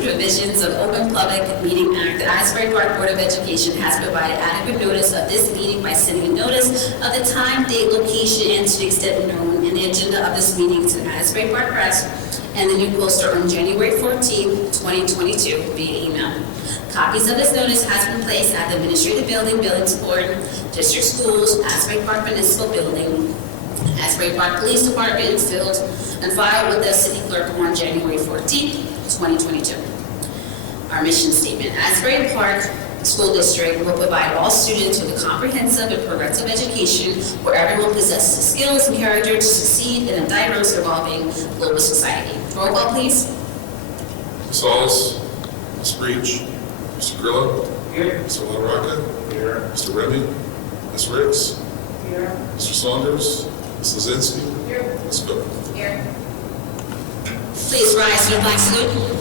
to the provisions of Open Public Meeting Act, the Asbury Park Board of Education has provided adequate notice of this meeting by sending a notice of the time, date, location, and to the extent known in the agenda of this meeting to the Asbury Park Press and the New Poster on January 14, 2022 via email. Copies of this notice has been placed at the Administrative Building, Buildings Board, District Schools, Asbury Park Municipal Building, Asbury Park Police Department, Infield, and filed with the City Clerk on January 14, 2022. Our mission statement: Asbury Park School District will provide all students with a comprehensive and progressive education where everyone possesses the skills and character to succeed in a diverse, evolving global society. Roll call, please. Ms. Hollis, Ms. Breach, Mr. Grillo, Here. Mr. LaRocca, Here. Mr. Remy, Ms. Ricks, Here. Mr. Saunders, Ms. Lozinski, Here. Ms. Cook. Here. Please rise for the flag salute.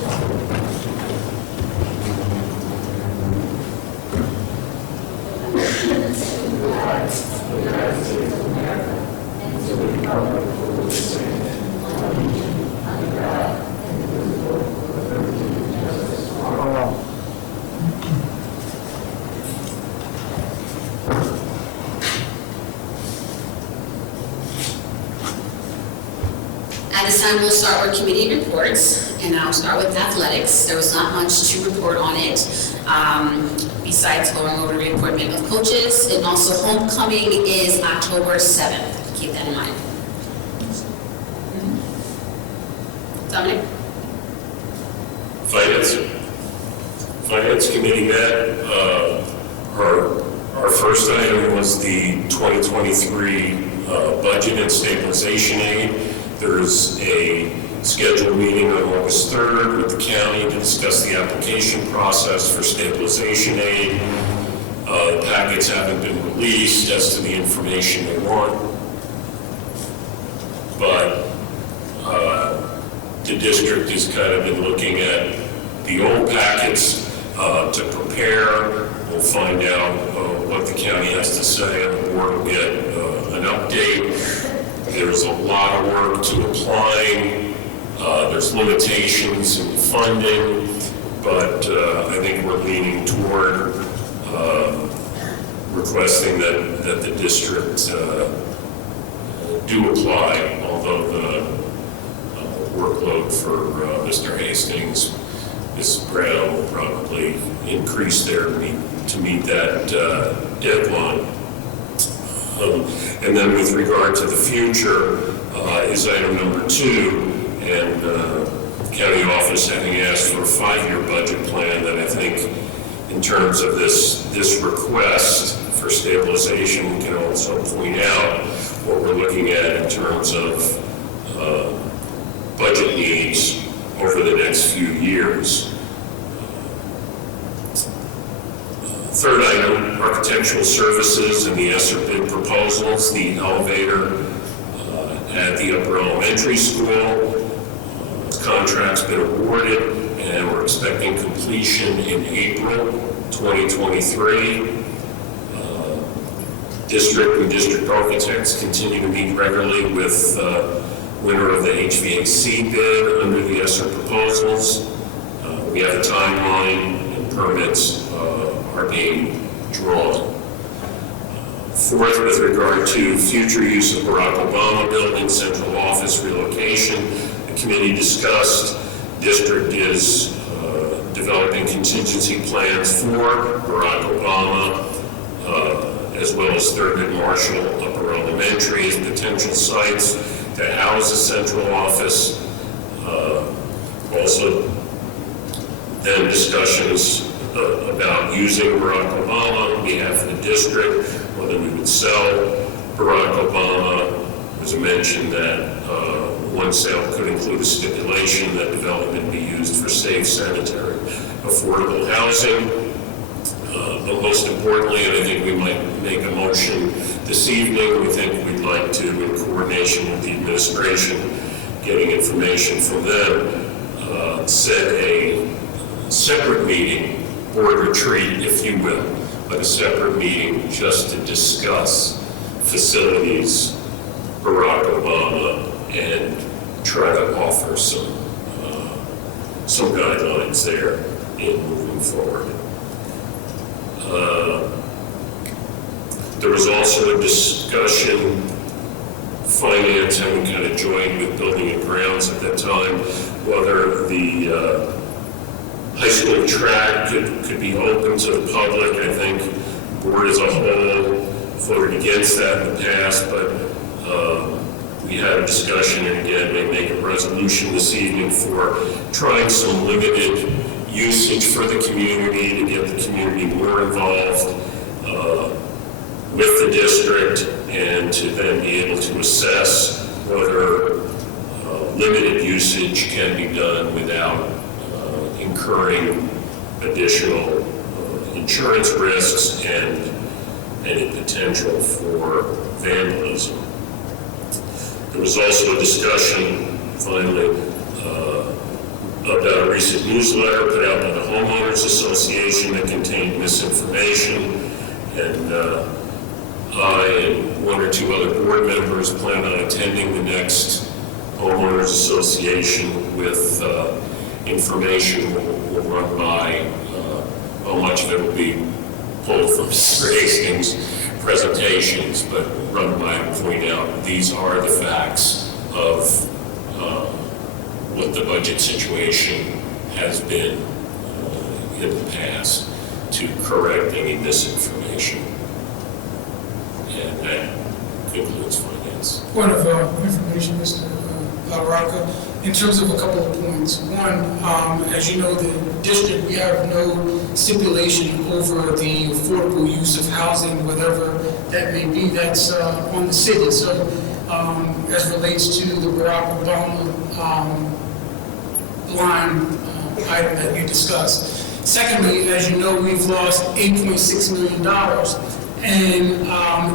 At this time, we'll start with committee reports, and I'll start with athletics. There was not much to report on it, besides going over the reappointment of coaches, and also homecoming is October 7th. Keep that in mind. Dominic? Finance Committee met. Our first item was the 2023 Budget and Stabilization Aid. There's a scheduled meeting on August 3rd with the county to discuss the application process for stabilization aid. The packets haven't been released as to the information they want, but the district has kind of been looking at the old packets to prepare. We'll find out what the county has to say, and the board will get an update. There's a lot of work to applying. There's limitations in funding, but I think we're leaning toward requesting that the district do apply, although the workload for Mr. Hastings, Ms. Brown will probably increase there to meet that deadline. And then with regard to the future is item number 2, and county office having asked for a 5-year budget plan that I think in terms of this request for stabilization, we can also point out what we're looking at in terms of budget needs over the next few years. Third item, architectural services and the ESSER bid proposals, the elevator at the upper elementary school. Contract's been awarded, and we're expecting completion in April 2023. District and district architects continue to meet regularly with winner of the HVAC bid under the ESSER proposals. We have a timeline, and permits are being drawn. Fourth, with regard to future use of Barack Obama building, central office relocation, the committee discussed. District is developing contingency plans for Barack Obama, as well as Thurgood and Marshall Upper Elementary as potential sites to house a central office. Also, then discussions about using Barack Obama on behalf of the district, whether we would sell Barack Obama. There's a mention that one sale could include a stipulation that development be used for safe, sanitary, affordable housing. But most importantly, and I think we might make a motion this evening, we think we'd like to, in coordination with the administration, getting information from them, set a separate meeting, board retreat, if you will, but a separate meeting just to discuss facilities, Barack Obama, and try to offer some some guidelines there in moving forward. There was also a discussion, finance having kind of joined with building and grounds at that time, whether the high school track could be open to the public. I think the board as a whole voted against that in the past, but we had a discussion, and again, may make a resolution this evening for trying some limited usage for the community to get the community more involved with the district, and to then be able to assess whether limited usage can be done without incurring additional insurance risks and any potential for vandalism. There was also a discussion, finally, about a recent newsletter put out by the Homeowners Association that contained misinformation, and I and one or two other board members plan on attending the next Homeowners Association with information will run by, how much of it will be pulled from Mr. Hastings' presentations, but run by and point out these are the facts of what the budget situation has been in the past, to correct any misinformation. And that concludes finance. Point of information, Mr. LaRocca, in terms of a couple of points. One, as you know, the district, we have no stipulation over the affordable use of housing, whatever that may be, that's on the city. So as relates to the Barack Obama line item that you discussed. Secondly, as you know, we've lost $8.6 million. And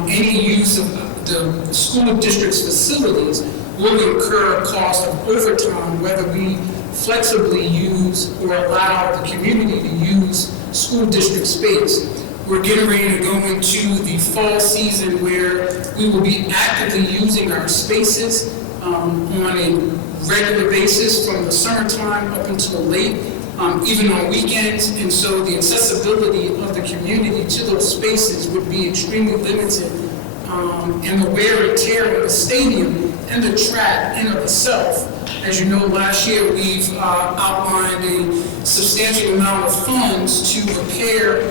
any use of the school district's facilities will incur a cost of overtime, whether we flexibly use or allow the community to use school district space. We're getting ready to go into the fall season where we will be actively using our spaces on a regular basis from the summertime up until late, even on weekends, and so the accessibility of the community to those spaces would be extremely limited, and the wear and tear of the stadium and the track in of itself. As you know, last year we've outlined a substantial amount of funds to repair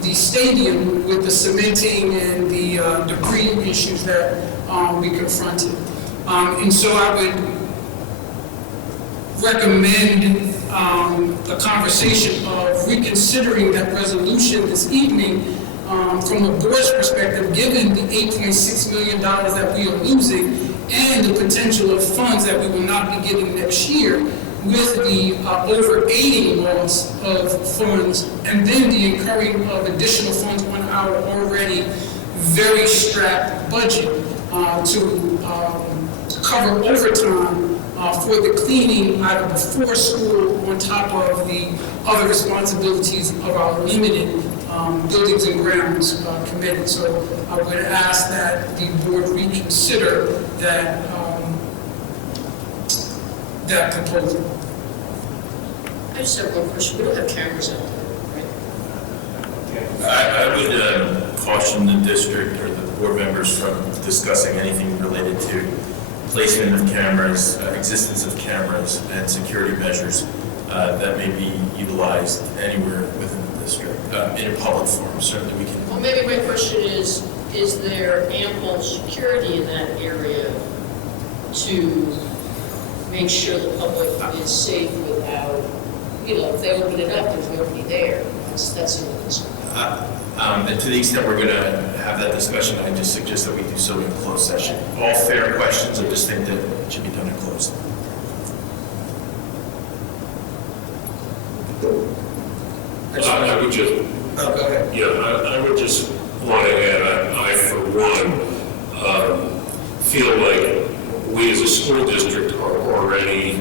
the stadium with the cementing and the debris issues that we confronted. And so I would recommend a conversation of reconsidering that resolution this evening from a board's perspective, given the $8.6 million that we are losing and the potential of funds that we will not be getting next year, with the over-aiding loss of funds, and then the incurring of additional funds on our already very strapped budget to cover overtime for the cleaning either before school on top of the other responsibilities of our limited buildings and grounds committee. So I would ask that the board reconsider that that proposal. I just have one question. We don't have cameras out there, right? I would caution the district or the board members from discussing anything related to placement of cameras, existence of cameras, and security measures that may be utilized anywhere within the district in a public forum. Certainly we can. Well, maybe my question is there ample security in that area to make sure the public is safe without, if they open it up, there's nobody there. That's the only concern. And to the extent we're going to have that discussion, I just suggest that we do so in closed session. All fair questions, I just think that it should be done in closed. I would just, Go ahead. yeah, I would just want to add, I for one, feel like we as a school district are already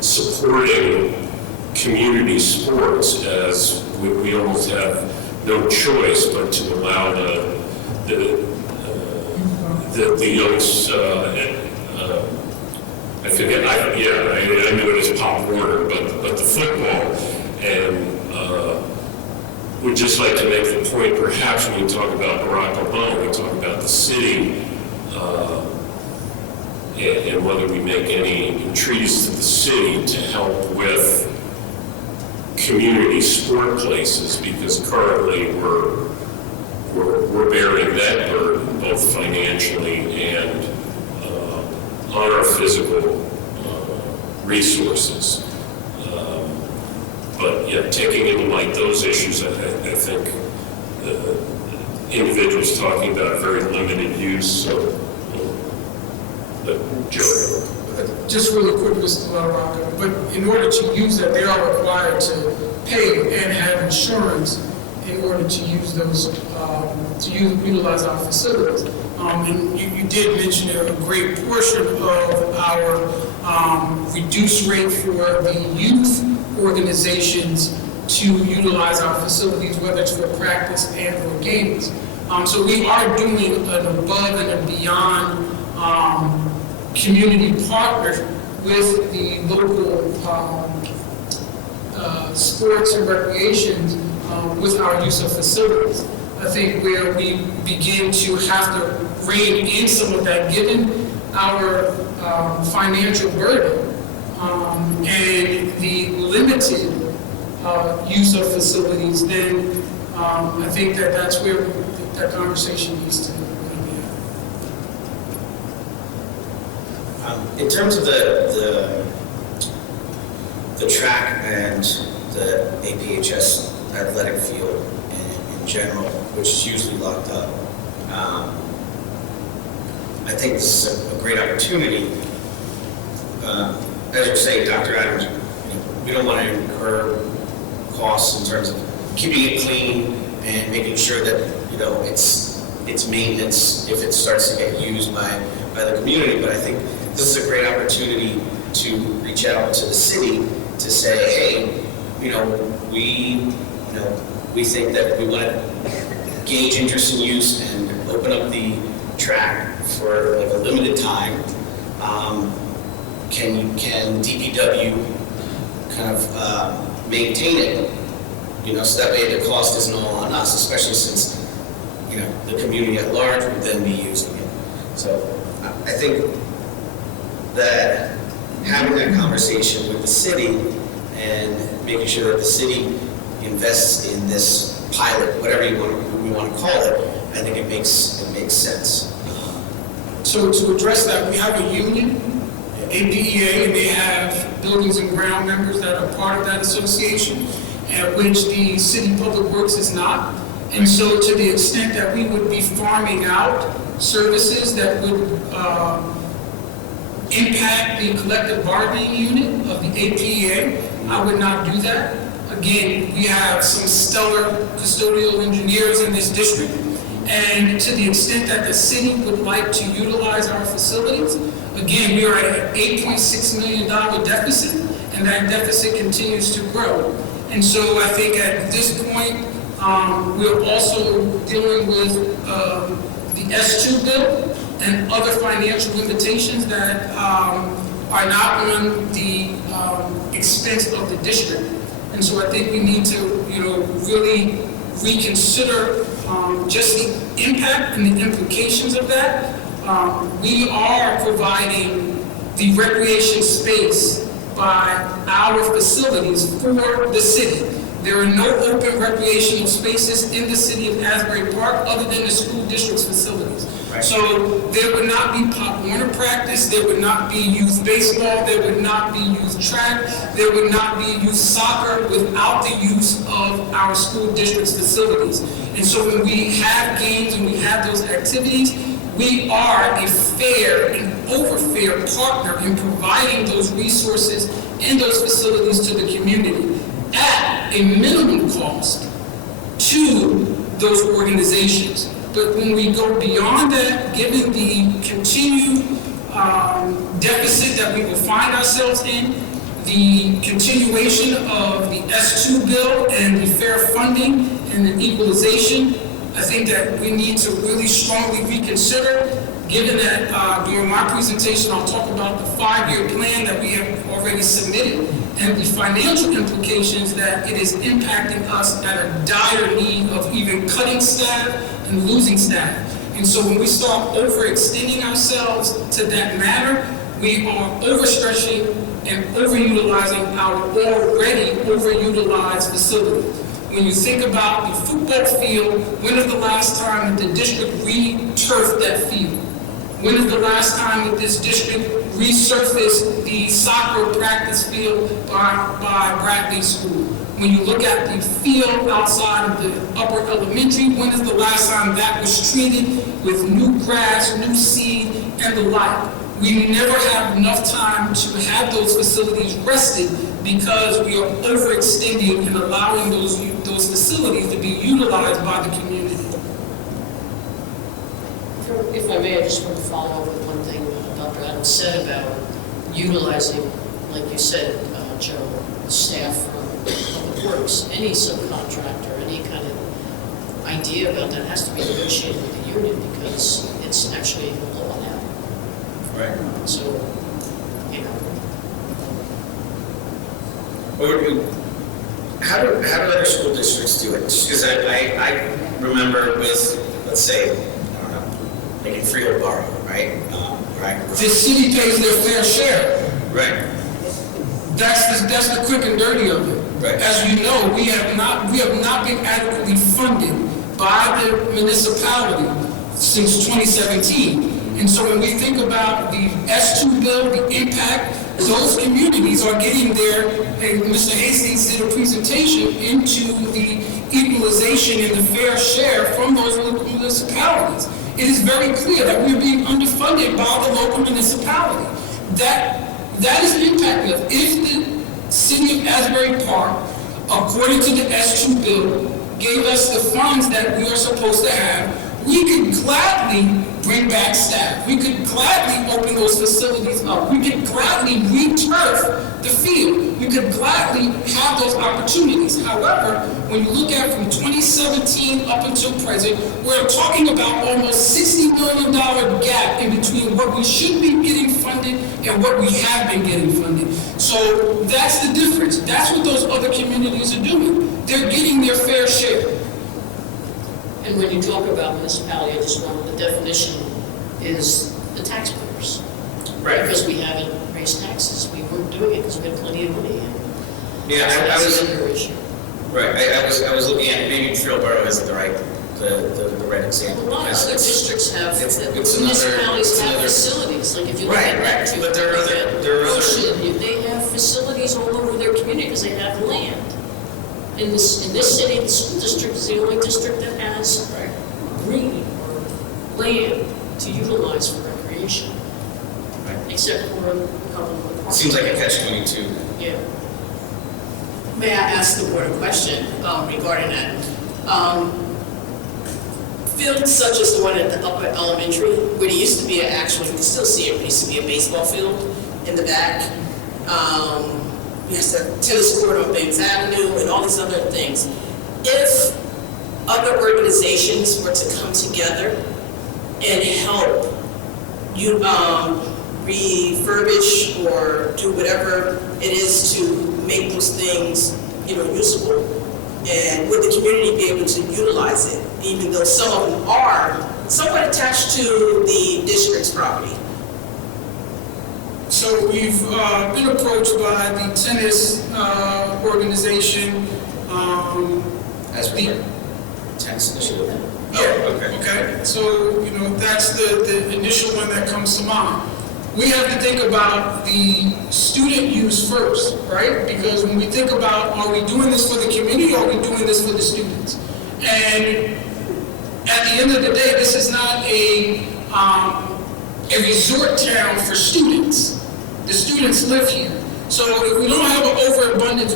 supporting community sports, as we almost have no choice but to allow the youngs, I forget, I knew it as Pop Warner, but the football. And we'd just like to make the point, perhaps when we talk about Barack Obama, we talk about the city, and whether we make any entreaties to the city to help with community sport places, because currently we're bearing that burden, both financially and on our physical resources. But yeah, taking into light those issues, I think individuals talking about very limited use, so, but Joe. Just really quick, Mr. LaRocca, but in order to use that, they are required to pay and have insurance in order to use those, utilize our facilities. And you did mention a great portion of our reduced rate for the youth organizations to utilize our facilities, whether it's for practice and for games. So we are doing an above and a beyond community partner with the local sports and recreations with our use of facilities. I think where we begin to have to rein in some of that, given our financial burden and the limited use of facilities, then I think that's where that conversation needs to really be at. In terms of the track and the APHS athletic field in general, which is usually locked up, I think this is a great opportunity. As you say, Dr. Adams, we don't want to incur costs in terms of keeping it clean and making sure that it's maintenance if it starts to get used by the community. But I think this is a great opportunity to reach out to the city to say, hey, we think that we want to gauge interest in use and open up the track for like a limited time. Can DPW kind of maintain it? So that way the cost isn't all on us, especially since the community at large would then be using it. So I think that having that conversation with the city and making sure that the city invests in this pilot, whatever we want to call it, I think it makes sense. So to address that, we have a union, APEA, and they have buildings and ground members that are part of that association, at which the city public works is not. And so to the extent that we would be farming out services that would impact the collective bargaining unit of the APEA, I would not do that. Again, we have some stellar custodial engineers in this district, and to the extent that the city would like to utilize our facilities, again, we are at an $8.6 million deficit, and that deficit continues to grow. And so I think at this point, we're also dealing with the S2 bill and other financial limitations that are not on the expense of the district. And so I think we need to, really reconsider just the impact and the implications of that. We are providing the recreation space by our facilities for the city. There are no open recreational spaces in the city of Asbury Park other than the school district's facilities. Right. So there would not be Pop Warner practice, there would not be youth baseball, there would not be youth track, there would not be youth soccer without the use of our school district's facilities. And so when we have games and we have those activities, we are a fair and over-fair partner in providing those resources and those facilities to the community at a minimum cost to those organizations. But when we go beyond that, given the continued deficit that we will find ourselves in, the continuation of the S2 bill and the fair funding and the equalization, I think that we need to really strongly reconsider Given that during my presentation, I'll talk about the 5-year plan that we have already submitted and the financial implications that it is impacting us at a dire need of even cutting staff and losing staff. And so when we start overextending ourselves to that matter, we are overstretching and overutilizing our already overutilized facility. When you think about the football field, when is the last time that the district re-turfed that field? When is the last time that this district resurfaced the soccer practice field by Bradley School? When you look at the field outside of the upper elementary, when is the last time that was treated with new grass, new seed, and the like? We never have enough time to have those facilities rested because we are overextending and allowing those facilities to be utilized by the community. If I may, I just want to follow up with one thing Dr. Adams said about utilizing, like you said, Joe, staff from Public Works. Any subcontractor, any kind of idea about that has to be negotiated with the union because it's actually law now. Right. So, you know. How do other school districts do it? Because I remember with, let's say, I don't know, like in Freehold Borough, right? Right. The city pays their fair share. Right. That's the quick and dirty of it. Right. As you know, we have not been adequately funded by the municipality since 2017. And so when we think about the S2 bill, the impact, those communities are getting their, and Mr. Hastings did a presentation into the equalization and the fair share from those local municipalities. It is very clear that we're being underfunded by the local municipality. That is the impact of if the city of Asbury Park, according to the S2 bill, gave us the funds that we are supposed to have, we could gladly bring back staff. We could gladly open those facilities up. We could gladly re-turf the field. We could gladly have those opportunities. However, when you look at from 2017 up until present, we're talking about almost $60 million gap in between what we should be getting funded and what we have been getting funded. So that's the difference. That's what those other communities are doing. They're getting their fair share. And when you talk about municipality, I just wanted the definition is the taxpayers. Right. Because we haven't raised taxes. We weren't doing it because we had plenty of money. Yeah, So I that's was. the other issue. Right, I was looking at, maybe Freehold Borough isn't the right example. A lot of because other it's- districts have, it's municipalities have another- facilities, like if you look Right, at right, Neptune, but there are other- Ocean, they have facilities all over their community because they have land. In this city, the school district is the only district that has green or land to utilize for recreation, except for a couple of It parks. seems like a catch-22. Yeah. May I ask the board a question regarding that? Fields such as the one at the upper elementary, where there used to be you can still see it, there used to be a baseball field in the back. Yes, a tennis court on Banks Avenue and all these other things. If other organizations were to come together and help you refurbish or do whatever it is to make those things, usable, and would the community be able to utilize it, even though some of them are somewhat attached to the district's property? So we've been approached by the tennis organization. Asbury Tennis Initiative. Yeah, okay. So, that's the initial one that comes to mind. We have to think about the student use first, right? Because when we think about, are we doing this for the community or are we doing this for the students? And at the end of the day, this is not a resort town for students. The students live here. So if we don't have an overabundance,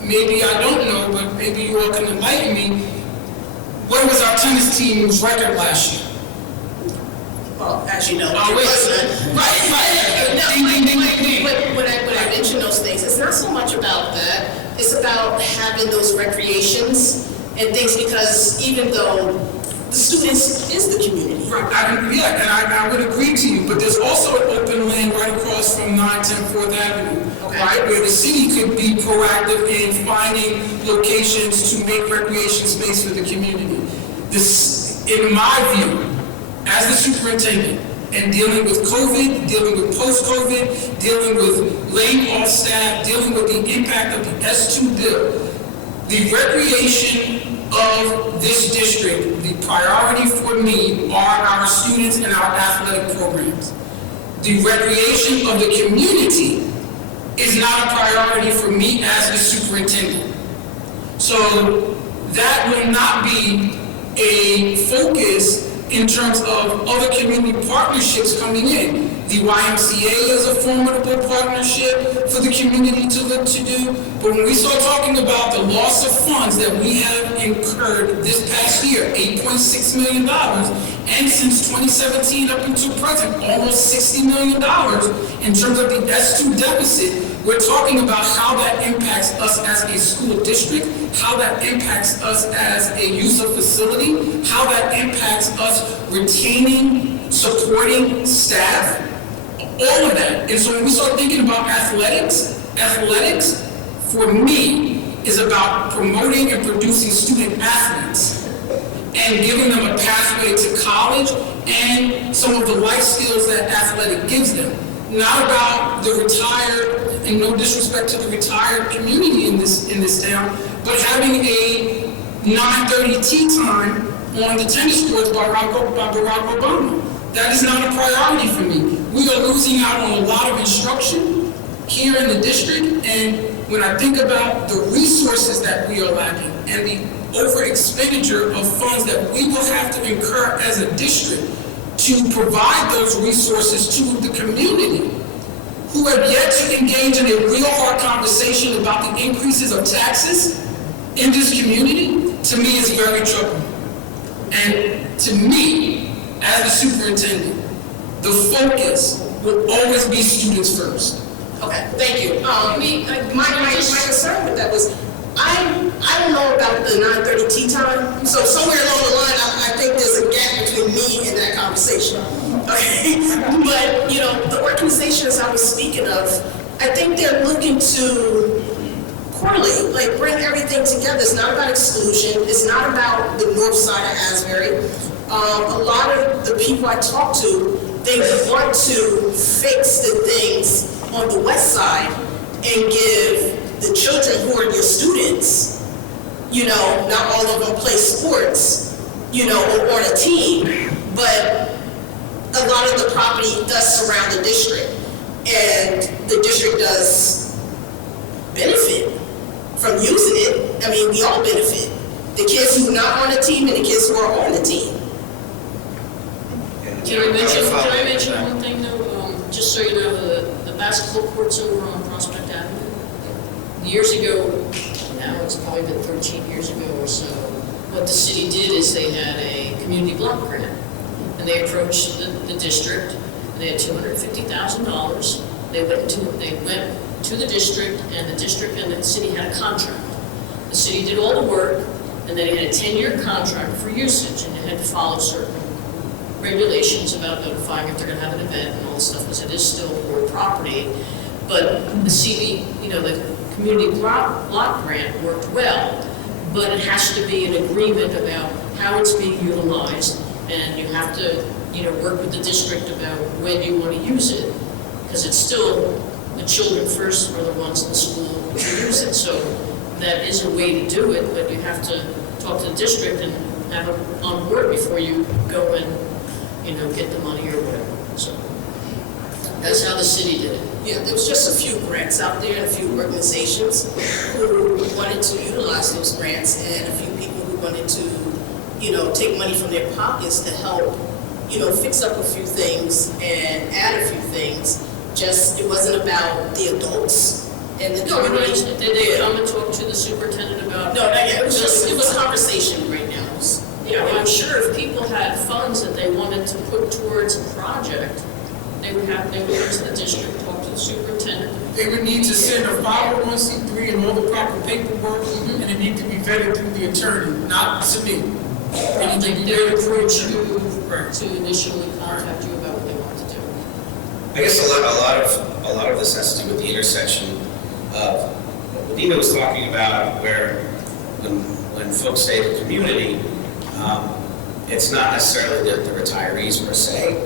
maybe I don't know, but maybe you all can enlighten me. What was our tennis team's record last year? Well, as you know, Oh, wait. right. Ding, ding, ding, ding, ding. But when I mention those things, it's not so much about that. It's about having those recreations and things, because even though the students is the community. Right, and I would agree to you, but there's also an open land right across from 910 4th Avenue, Okay. right? Where the city could be proactive in finding locations to make recreation space for the community. This, in my view, as the superintendent, and dealing with COVID, dealing with post-COVID, dealing with laying off staff, dealing with the impact of the S2 bill, the recreation of this district, the priority for me are our students and our athletic programs. The recreation of the community is not a priority for me as the superintendent. So that will not be a focus in terms of other community partnerships coming in. The YMCA is a formidable partnership for the community to look to do. But when we start talking about the loss of funds that we have incurred this past year, $8.6 million, and since 2017 up until present, almost $60 million in terms of the S2 deficit, we're talking about how that impacts us as a school district, how that impacts us as a user facility, how that impacts us retaining, supporting staff, all of that. And so when we start thinking about athletics for me is about promoting and producing student athletes and giving them a pathway to college and some of the life skills that athletic gives them. Not about the retired, and no disrespect to the retired community in this town, but having a 9:30 tea time on the tennis courts by Barack Obama. That is not a priority for me. We are losing out on a lot of instruction here in the district, and when I think about the resources that we are lacking and the over expenditure of funds that we will have to incur as a district to provide those resources to the community who have yet to engage in a real hard conversation about the increases of taxes in this community, to me is very troubling. And to me, as the superintendent, the focus will always be students first. Okay, thank you. My concern with that was, I don't know about the 9:30 tea time, so somewhere along the line, I think there's a gap between me and that conversation. Okay, but, you know, the organizations I was speaking of, I think they're looking to correlate, like bring everything together. It's not about exclusion, it's not about the north side of Asbury. A lot of the people I talk to, they want to fix the things on the west side and give the children who are your students, you know, not all of them play sports, you know, or on a team, but a lot of the property does surround the district, and the district does benefit from using it. I mean, we all benefit. The kids who are not on the team and the kids who are on the team. Can I mention one thing though? Just so you know, the basketball courts over on Prospect Avenue, years ago, now it's probably been 13 years ago or so, what the city did is they had a community block grant. And they approached the district, and they had $250,000. They went to the district, and the district and the city had a contract. The city did all the work, and then it had a 10-year contract for usage, and it had to follow certain regulations about notifying if they're going to have an event and all this stuff, because it is still board property. But the city, you know, the community block grant worked well, but it has to be an agreement about how it's being utilized, and you have to, you know, work with the district about when you want to use it, because it's still the children first are the ones in the school who use it. So that is a way to do it, but you have to talk to the district and have it on board before you go and, you know, get the money or whatever. So that's how the city did it. Yeah, there was just a few grants out there and a few organizations who wanted to utilize those grants, and a few people who wanted to, you know, take money from their pockets to help, you know, fix up a few things and add a few things. Just, it wasn't about the adults and the community. Did they come and talk to the superintendent about? No, not yet. It was conversation right now. Yeah, well, I'm sure if people had funds that they wanted to put towards a project, they would go to the district, talk to the superintendent. They would need to send a 501c3 and all the proper paperwork, and it need to be vetted through the attorney, not to me. And did they approach you to initially contact you about what they want to do? I guess a lot of this has to do with the intersection of what Dina was talking about, where when folks say the community, it's not necessarily the retirees per se.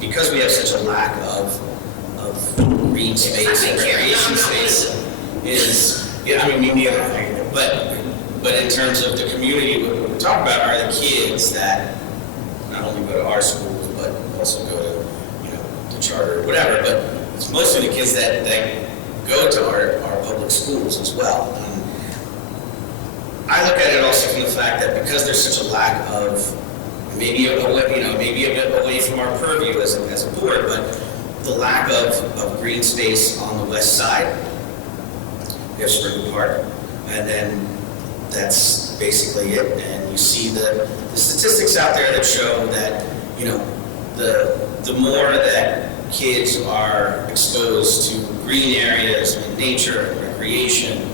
Because we have such a lack of green space and recreation space but in terms of the community, what we're talking about are the kids that not only go to our schools, but also go to charter or whatever, but it's mostly the kids that go to our public schools as well. I look at it also from the fact that because there's such a lack of, maybe a bit away from our purview as a board, but the lack of green space on the west side, we have Spring Park, and then that's basically it. And you see the statistics out there that show that, the more that kids are exposed to green areas and nature and recreation,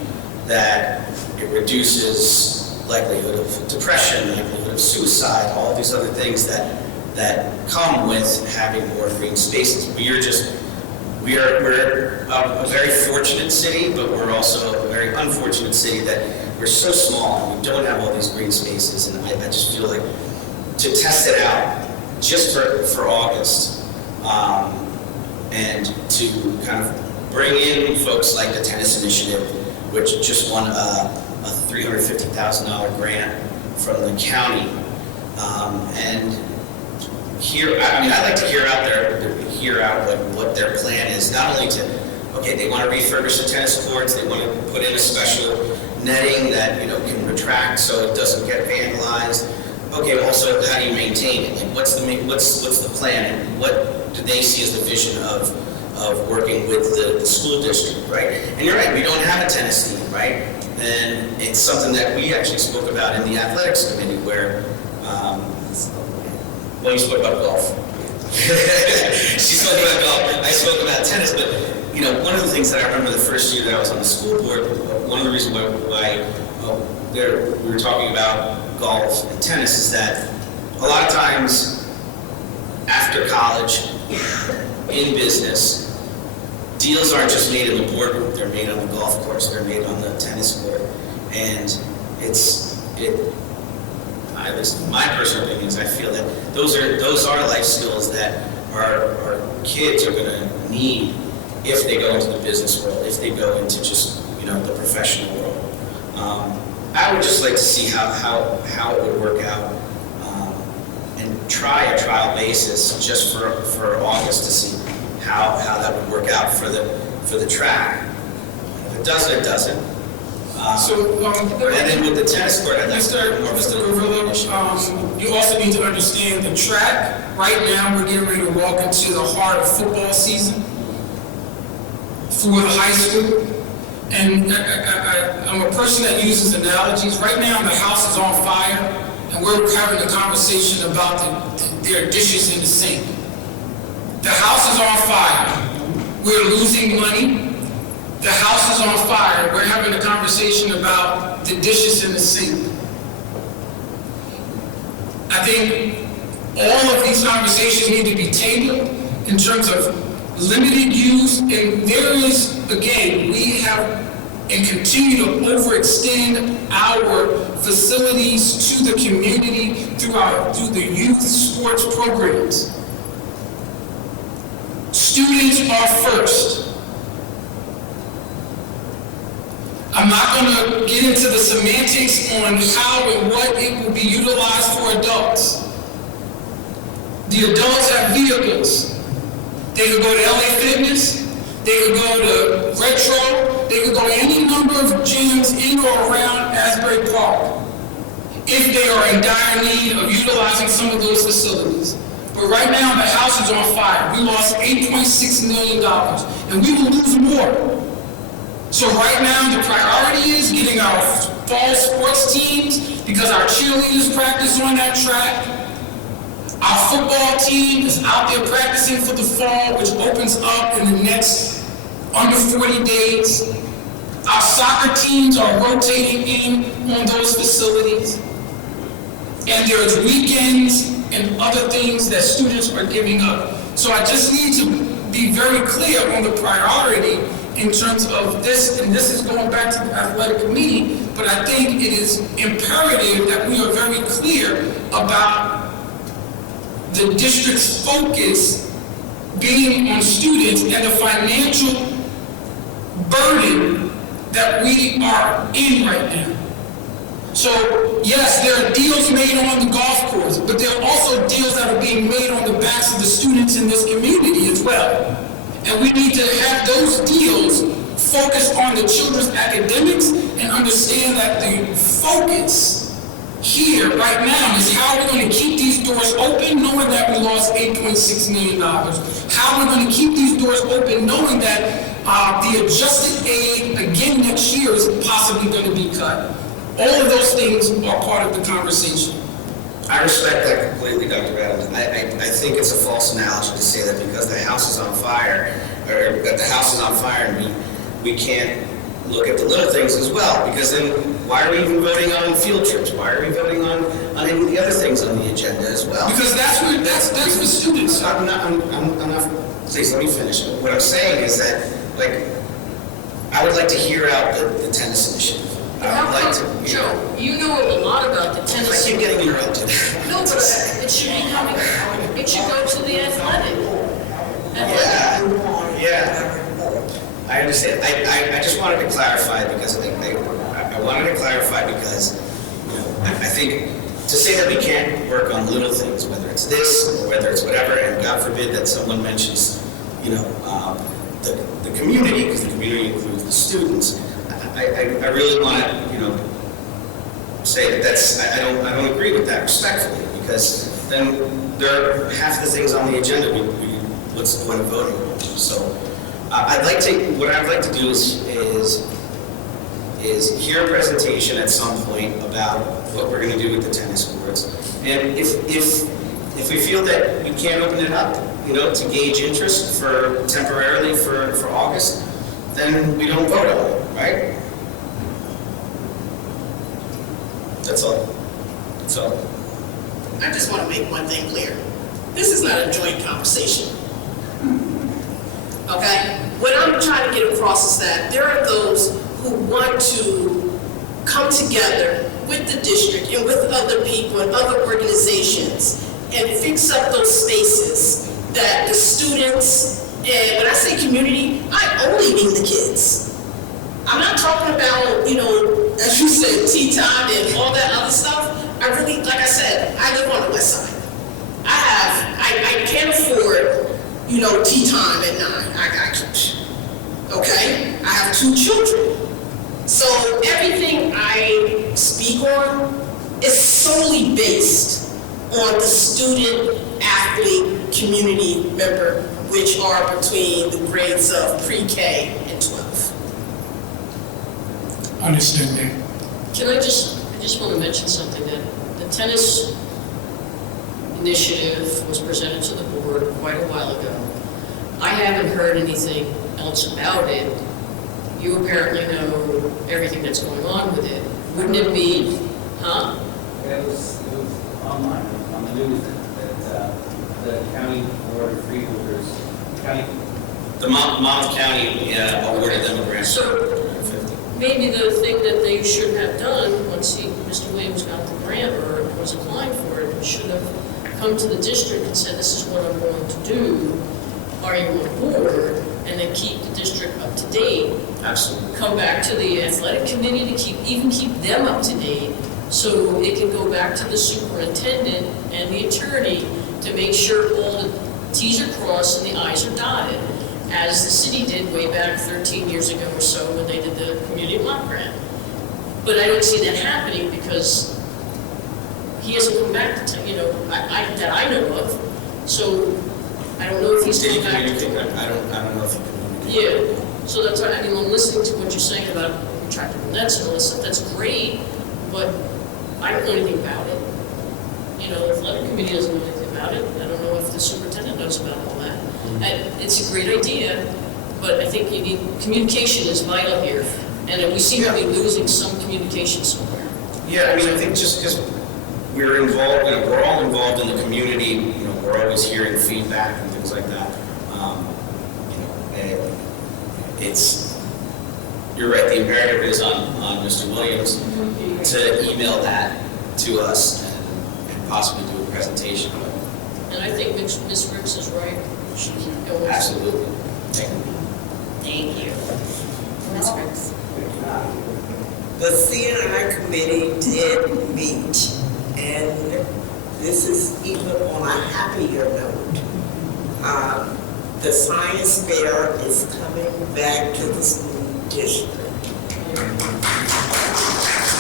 that it reduces likelihood of depression, likelihood of suicide, all of these other things that come with having more green spaces. We're a very fortunate city, but we're also a very unfortunate city that we're so small and we don't have all these green spaces. And I just feel like to test it out just for August, and to kind of bring in folks like the Tennis Initiative, which just won a $350,000 grant from the county, and I'd like to hear out what their plan is. Not only they want to refurbish the tennis courts, they want to put in a special netting that can retract so it doesn't get vandalized. Okay, also how do you maintain it? Like what's the plan? And what do they see as the vision of working with the school district, right? And you're right, we don't have a tennis team, right? And it's something that we actually spoke about in the athletics committee where, you spoke about golf. She spoke about golf, I spoke about tennis, but one of the things that I remember the first year that I was on the school board, one of the reasons why we were talking about golf and tennis is that a lot of times after college, in business, deals aren't just made in the boardroom, they're made on the golf course, they're made on the tennis court. And at least my personal opinions, I feel that those are life skills that our kids are going to need if they go into the business world, if they go into just the professional world. I would just like to see how it would work out, and try a trial basis just for August to see how that would work out for the track. If it doesn't, it doesn't. And then with the tennis court, I'd like to start more. Mr. Garillo, you also need to understand the track. Right now, we're getting ready to walk into the heart of football season for the high school. And I'm a person that uses analogies. Right now, the house is on fire, and we're having a conversation about their dishes in the sink. The house is on fire. We're losing money. The house is on fire. We're having a conversation about the dishes in the sink. I think all of these conversations need to be tabled in terms of limited use, and there is, again, we have and continue to overextend our facilities to the community through the youth sports programs. Students are first. I'm not going to get into the semantics on how and what it will be utilized for adults. The adults have vehicles. They could go to LA Fitness, they could go to Retro, they could go to any number of gyms in or around Asbury Park if they are in dire need of utilizing some of those facilities. But right now, the house is on fire. We lost $8.6 million, and we will lose more. So right now, the priority is getting our fall sports teams, because our cheerleaders practice on that track. Our football team is out there practicing for the fall, which opens up in the next under 40 days. Our soccer teams are rotating in on those facilities. and there's weekends and other things that students are giving up. So I just need to be very clear on the priority in terms of this, and this is going back to the athletic committee, but I think it is imperative that we are very clear about the district's focus being on students and the financial burden that we are in right now. So, yes, there are deals made on the golf course, but there are also deals that are being made on the backs of the students in this community as well. And we need to have those deals focused on the children's academics and understand that the focus here right now is how we're going to keep these doors open knowing that we lost $8.6 million. How we're going to keep these doors open knowing that the adjusted aid again next year is possibly going to be cut. All of those things are part of the conversation. I respect that completely, Dr. Adams. I think it's a false analogy to say that because the house is on fire, or that the house is on fire, and we can't look at the little things as well, because then why are we even voting on field trips? Why are we voting on any of the other things on the agenda as well? Because that's for students. I'm not, please let me finish. What I'm saying is that, like, I would like to hear out the tennis initiative. I would like to, Joe, you know a lot about the I tennis. keep getting interrupted. No, but it should be coming, it should go to the athletic. Yeah. I understand. I just wanted to clarify because I wanted to clarify because, you know, I think to say that we can't work on little things, whether it's this or whether it's whatever, and God forbid that someone mentions, you know, the community, because the community includes the students. I really want to, you know, say that I don't agree with that respectfully, because then there are half the things on the agenda what's the point of voting on. So what I'd like to do is hear a presentation at some point about what we're going to do with the tennis courts, and if we feel that we can't open it up, you know, to gauge interest temporarily for August, then we don't vote on it, right? That's all. That's all. I just want to make one thing clear. This is not a joint conversation. Okay? What I'm trying to get across is that there are those who want to come together with the district and with other people and other organizations and fix up those spaces that the students, and when I say community, I only mean the kids. I'm not talking about, you know, as you said, tea time and all that other stuff. I really, like I said, I live on the west side. I can't afford, you know, tea time at 9. I got kids. Okay? I have 2 children. So everything I speak on is solely based on the student athlete community member, which are between the grades of pre-K and 12. Understanding. I just want to mention something, that the tennis initiative was presented to the board quite a while ago. I haven't heard anything else about it. You apparently know everything that's going on with it. Wouldn't it be, huh? It was online, on the news, that the county board of freeholders, The Monmouth County awarded them a grant. So maybe the thing that they should have done, once Mr. Williams got the grant or was applying for it, should have come to the district and said, this is what I'm going to do. Are you on board? And then keep the district up to date. Absolutely. Come back to the athletic committee to keep them up to date, so it can go back to the superintendent and the attorney to make sure all the T's are crossed and the I's are dotted, as the city did way back 13 years ago or so when they did the community block grant. But I don't see that happening because he hasn't come back to, you know, that I know of. So I don't know if he's Did he come back. communicate? I don't know if he communicated. Yeah, so that's why, I mean, I'm listening to what you're saying about retractable nets and all this stuff, that's great, but I don't know anything about it. You know, the athletic committee doesn't know anything about it, I don't know if the superintendent knows about all that. And it's a great idea, but I think communication is vital here, and we seem to be losing some communication somewhere. Yeah, I mean, I think just because we're involved, we're all involved in the community, we're always hearing feedback and things like that. And you're right, the imperative is on Mr. Williams to email that to us and possibly do a presentation. And I think Ms. Ricks is right. She can go with. Absolutely. Thank you. Thank you. Ms. Ricks. The CNI committee did meet, and this is even on a happier note. The science fair is coming back to the school district.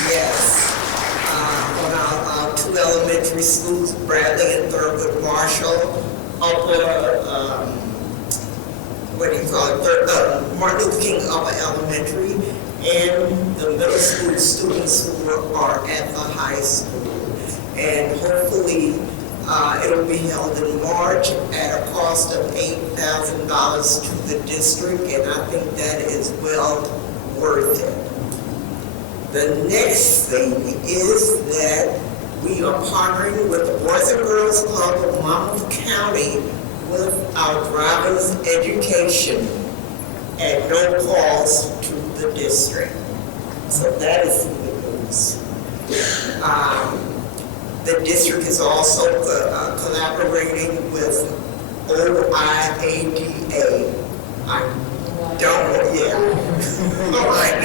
Yes. On our two elementary schools, Bradley and Thurgood Marshall, Martin Luther King Upper Elementary, and the middle school students who are at the high school. And hopefully, it'll be held in March at a cost of $8,000 to the district, and I think that is well worth it. The next thing is that we are partnering with the Boys and Girls Club of Monmouth County with our driver's education at no cost to the district. So that is the good news. The district is also collaborating with OIADA. All right.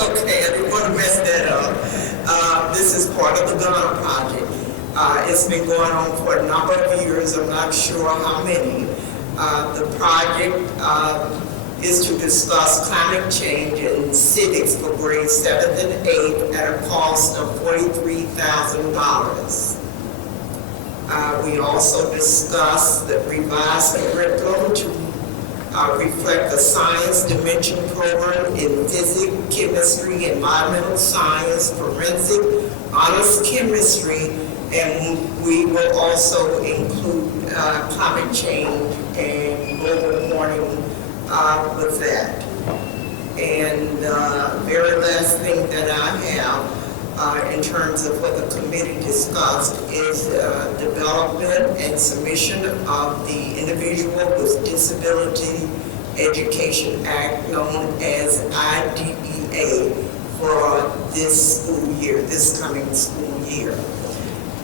Okay, I didn't want to mess that up. This is part of the Ghana project. It's been going on for a number of years, I'm not sure how many. The project is to discuss climate change and civics for grades 7th and 8th at a cost of $43,000. We also discussed the revised curriculum to reflect the science dimension program in physics, chemistry, environmental science, forensic, honors chemistry, and we will also include climate change and global warming with that. And very last thing that I have in terms of what the committee discussed is development and submission of the Individual with Disability Education Act, known as IDEA, for this school year, this coming school year.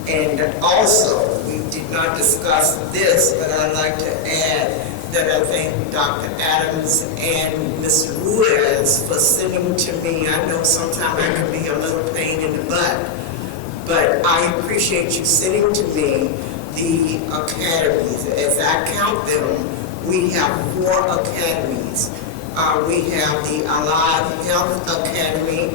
And also, we did not discuss this, but I'd like to add that I thank Dr. Adams and Mr. Ruiz for sending to me. I know sometimes I can be a little pain in the butt, but I appreciate you sending to me the academies. As I count them, we have 4 academies. We have the Allied Health Academy,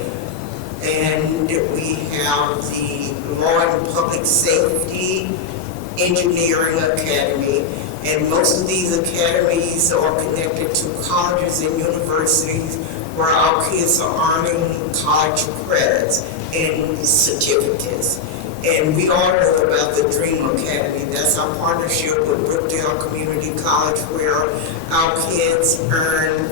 and we have the Law and Public Safety Engineering Academy. And most of these academies are connected to colleges and universities where our kids are earning college credits and certificates. And we all know about the Dream Academy. That's our partnership with Brookdale Community College, where our kids earn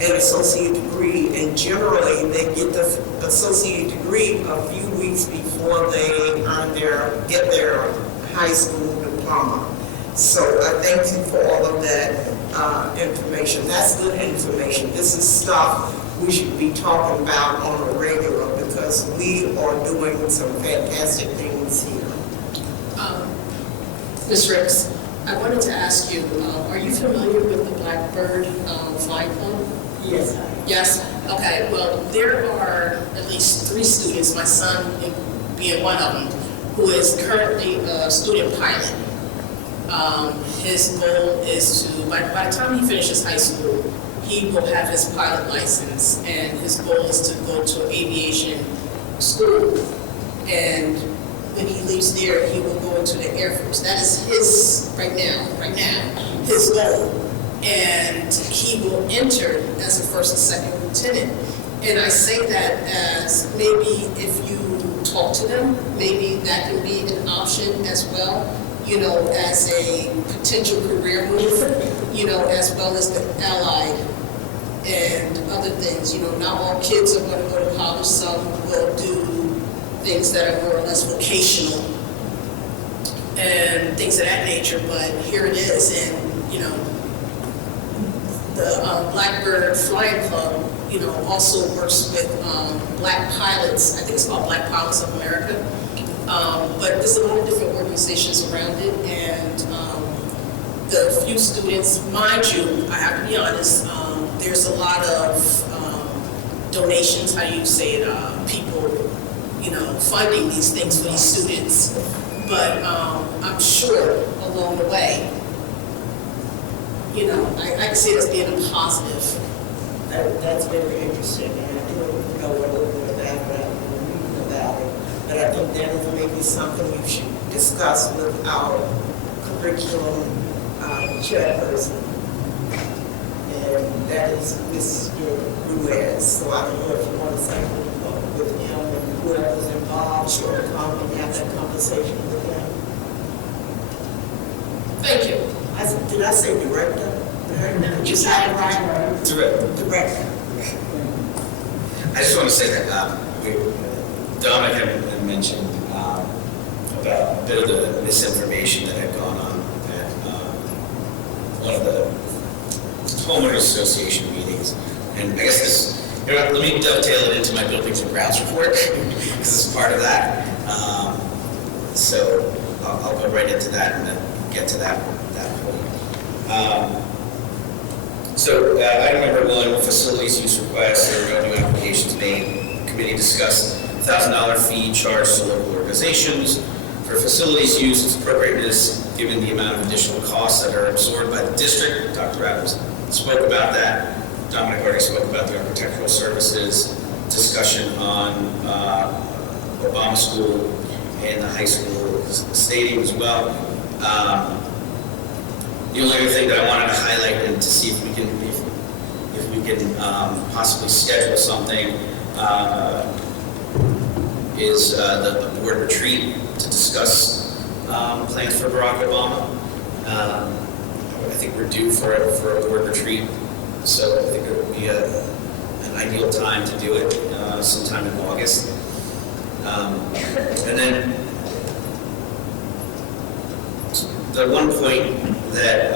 an associate degree, and generally they get the associate degree a few weeks before they get their high school diploma. So I thank you for all of that information. That's good information. This is stuff we should be talking about on a regular, because we are doing some fantastic things here. Ms. Ricks, I wanted to ask you, are you familiar with the Blackbird Flying Club? Yes. Yes? Okay, well, there are at least 3 students, my son being one of them, who is currently a student pilot. His goal is to, by the time he finishes high school, he will have his pilot license, and his goal is to go to aviation school. And when he leaves there, he will go into the Air Force. That is his, right now, his goal. And he will enter as a first and second lieutenant. And I say that as maybe if you talk to them, maybe that can be an option as well, as a potential career move, as well as the allied and other things. Not all kids are going to go to college. Some will do things that are more or less vocational and things of that nature, but here it is. And, the Blackbird Flying Club, also works with Black Pilots. I think it's called Black Pilots of America. But there's a lot of different organizations around it, and the few students, mind you, I have to be honest, there's a lot of donations, how do you say it, people, funding these things for these students. But I'm sure along the way, I can see it as being a positive. That's very interesting, and I do know a little bit about it, I'm reading about it. But I think that is maybe something we should discuss with our curriculum chairperson. And that is Mr. Ruiz. So I don't know if you want to say with him and whoever's involved, sure, come and have that conversation with him. Thank you. Did I say director? Just had it right. Director. I just want to say that Dominic had mentioned about a bit of the misinformation that had gone on at one of the homeowners association meetings. And I guess this, let me dovetail it into my buildings and grounds report, because it's part of that. So I'll go right into that and then get to that point. So item number 1, facilities use requests. There were no new applications made. Committee discussed $1,000 fee charged to local organizations for facilities use. Its appropriateness given the amount of additional costs that are absorbed by the district. Dr. Adams spoke about that. Dominic already spoke about the architectural services, discussion on Obama School and the high school stadium as well. The only other thing that I wanted to highlight and to see if we can possibly schedule something is the board retreat to discuss plans for Barack Obama. I think we're due for a board retreat, so I think it would be an ideal time to do it sometime in August. And then the one point that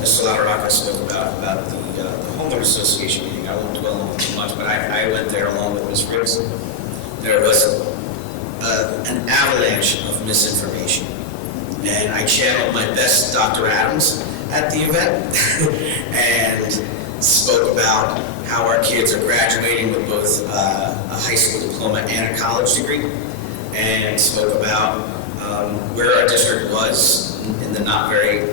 Mr. Lauderaca spoke about the homeowner association meeting, I won't dwell on it too much, but I went there along with Ms. Riggs. There was an avalanche of misinformation, and I channeled my best Dr. Adams at the event and spoke about how our kids are graduating with both a high school diploma and a college degree, and spoke about where our district was in the not very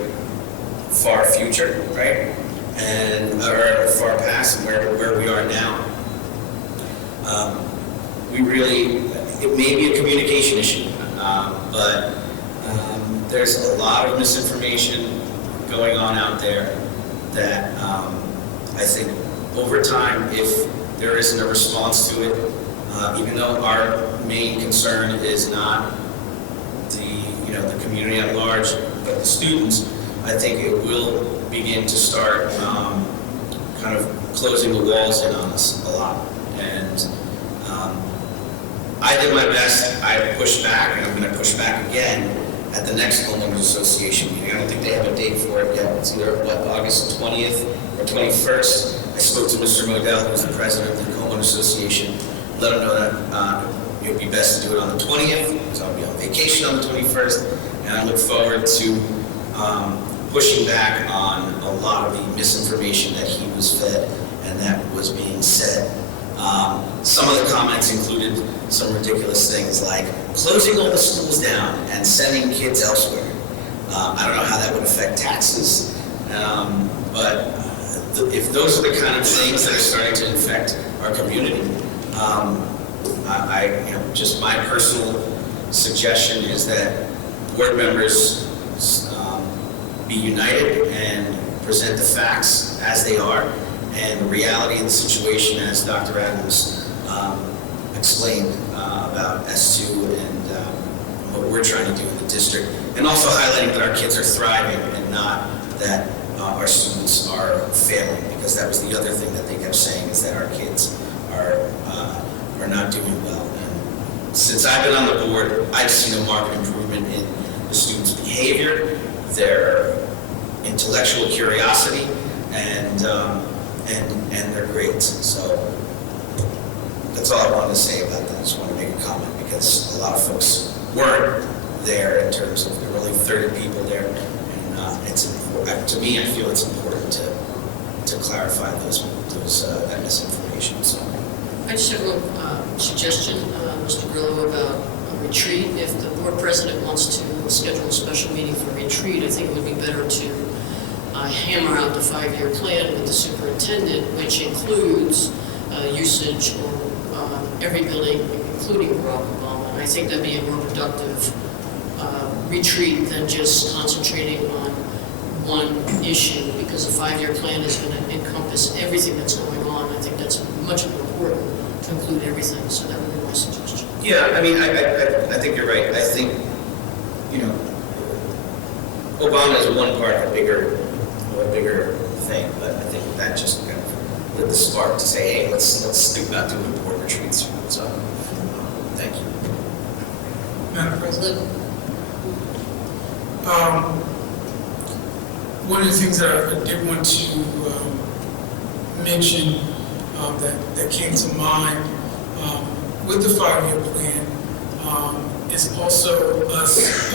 far future, right? And or far past, and where we are now. It may be a communication issue, but there's a lot of misinformation going on out there that I think over time, if there isn't a response to it, even though our main concern is not the community at large, but the students, I think it will begin to start kind of closing the walls in on us a lot. And I did my best. I pushed back, and I'm going to push back again at the next homeowners association meeting. I don't think they have a date for it yet. It's either August 20th or 21st. I spoke to Mr. Modell, who's the president of the homeowners association. Let him know that it would be best to do it on the 20th, because I'll be on vacation on the 21st, and I look forward to pushing back on a lot of the misinformation that he was fed and that was being said. Some of the comments included some ridiculous things like closing all the schools down and sending kids elsewhere. I don't know how that would affect taxes, but if those are the kind of things that are starting to infect our community, just my personal suggestion is that board members be united and present the facts as they are and the reality of the situation as Dr. Adams explained about S2 and what we're trying to do in the district, and also highlighting that our kids are thriving and not that our students are failing, because that was the other thing that they kept saying, is that our kids are not doing well. And Since I've been on the board, I've seen a marked improvement in the students' behavior, their intellectual curiosity, and their grades. So that's all I wanted to say about that. I just want to make a comment because a lot of folks weren't there in terms of there were only 30 people there, and it's important. To me, I feel it's important to clarify that misinformation. So I just have a suggestion, Mr. Grillo, about a retreat. If the board president wants to schedule a special meeting for a retreat, I think it would be better to hammer out the 5-year plan with the superintendent, which includes usage on every building, including Barack Obama. And I think that'd be a more productive retreat than just concentrating on one issue, because the 5-year plan is going to encompass everything that's going on. I think that's much more important to include everything, so that would be my suggestion. yeah, I mean, I think you're right. I think, Obama is one part of a bigger thing, but I think that just kind of lit the spark to say, hey, let's think about doing board retreats. So, thank you. Madam President. One of the things that I did want to mention that came to mind with the 5-year plan is also us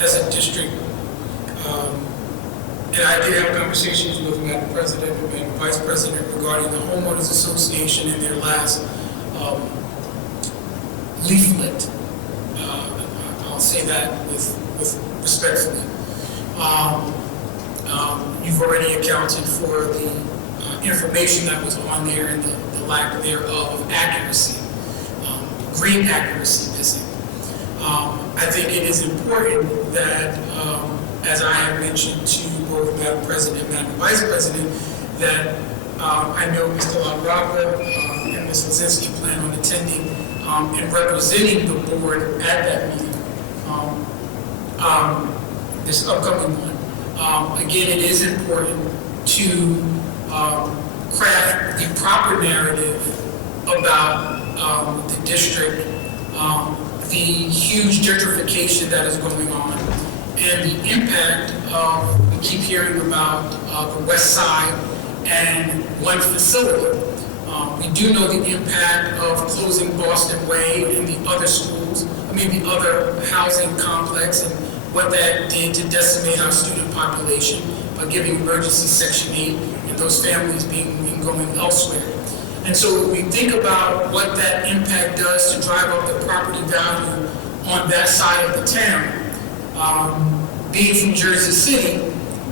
as a district. And I did have conversations with Madam President and Vice President regarding the Homeowners Association in their last leaflet. I'll say that with respectfully. You've already accounted for the information that was on there and the lack thereof of accuracy, great accuracy missing. I think it is important that, as I have mentioned to both Madam President and Madam Vice President, that I know Mr. LaRocca and Ms. Lozinski plan on attending and representing the board at that meeting, this upcoming one. Again, it is important to craft the proper narrative about the district, the huge gentrification that is going on, and the impact of, we keep hearing about the West Side and one facility. We do know the impact of closing Boston Way and the other schools, the other housing complex, and what that did to decimate our student population by giving emergency Section 8 and those families going elsewhere. And so when we think about what that impact does to drive up the property value on that side of the town, being from Jersey City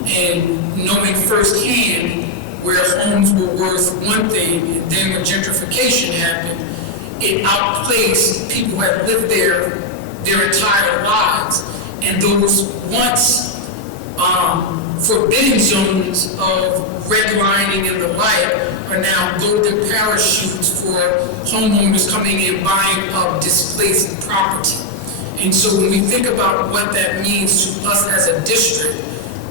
and knowing firsthand where homes were worth one thing, and then when gentrification happened, it outplaced people who had lived there their entire lives. And those once forbidden zones of redlining and the like are now golden parachutes for homeowners coming in, buying up displaced property. And so when we think about what that means to us as a district,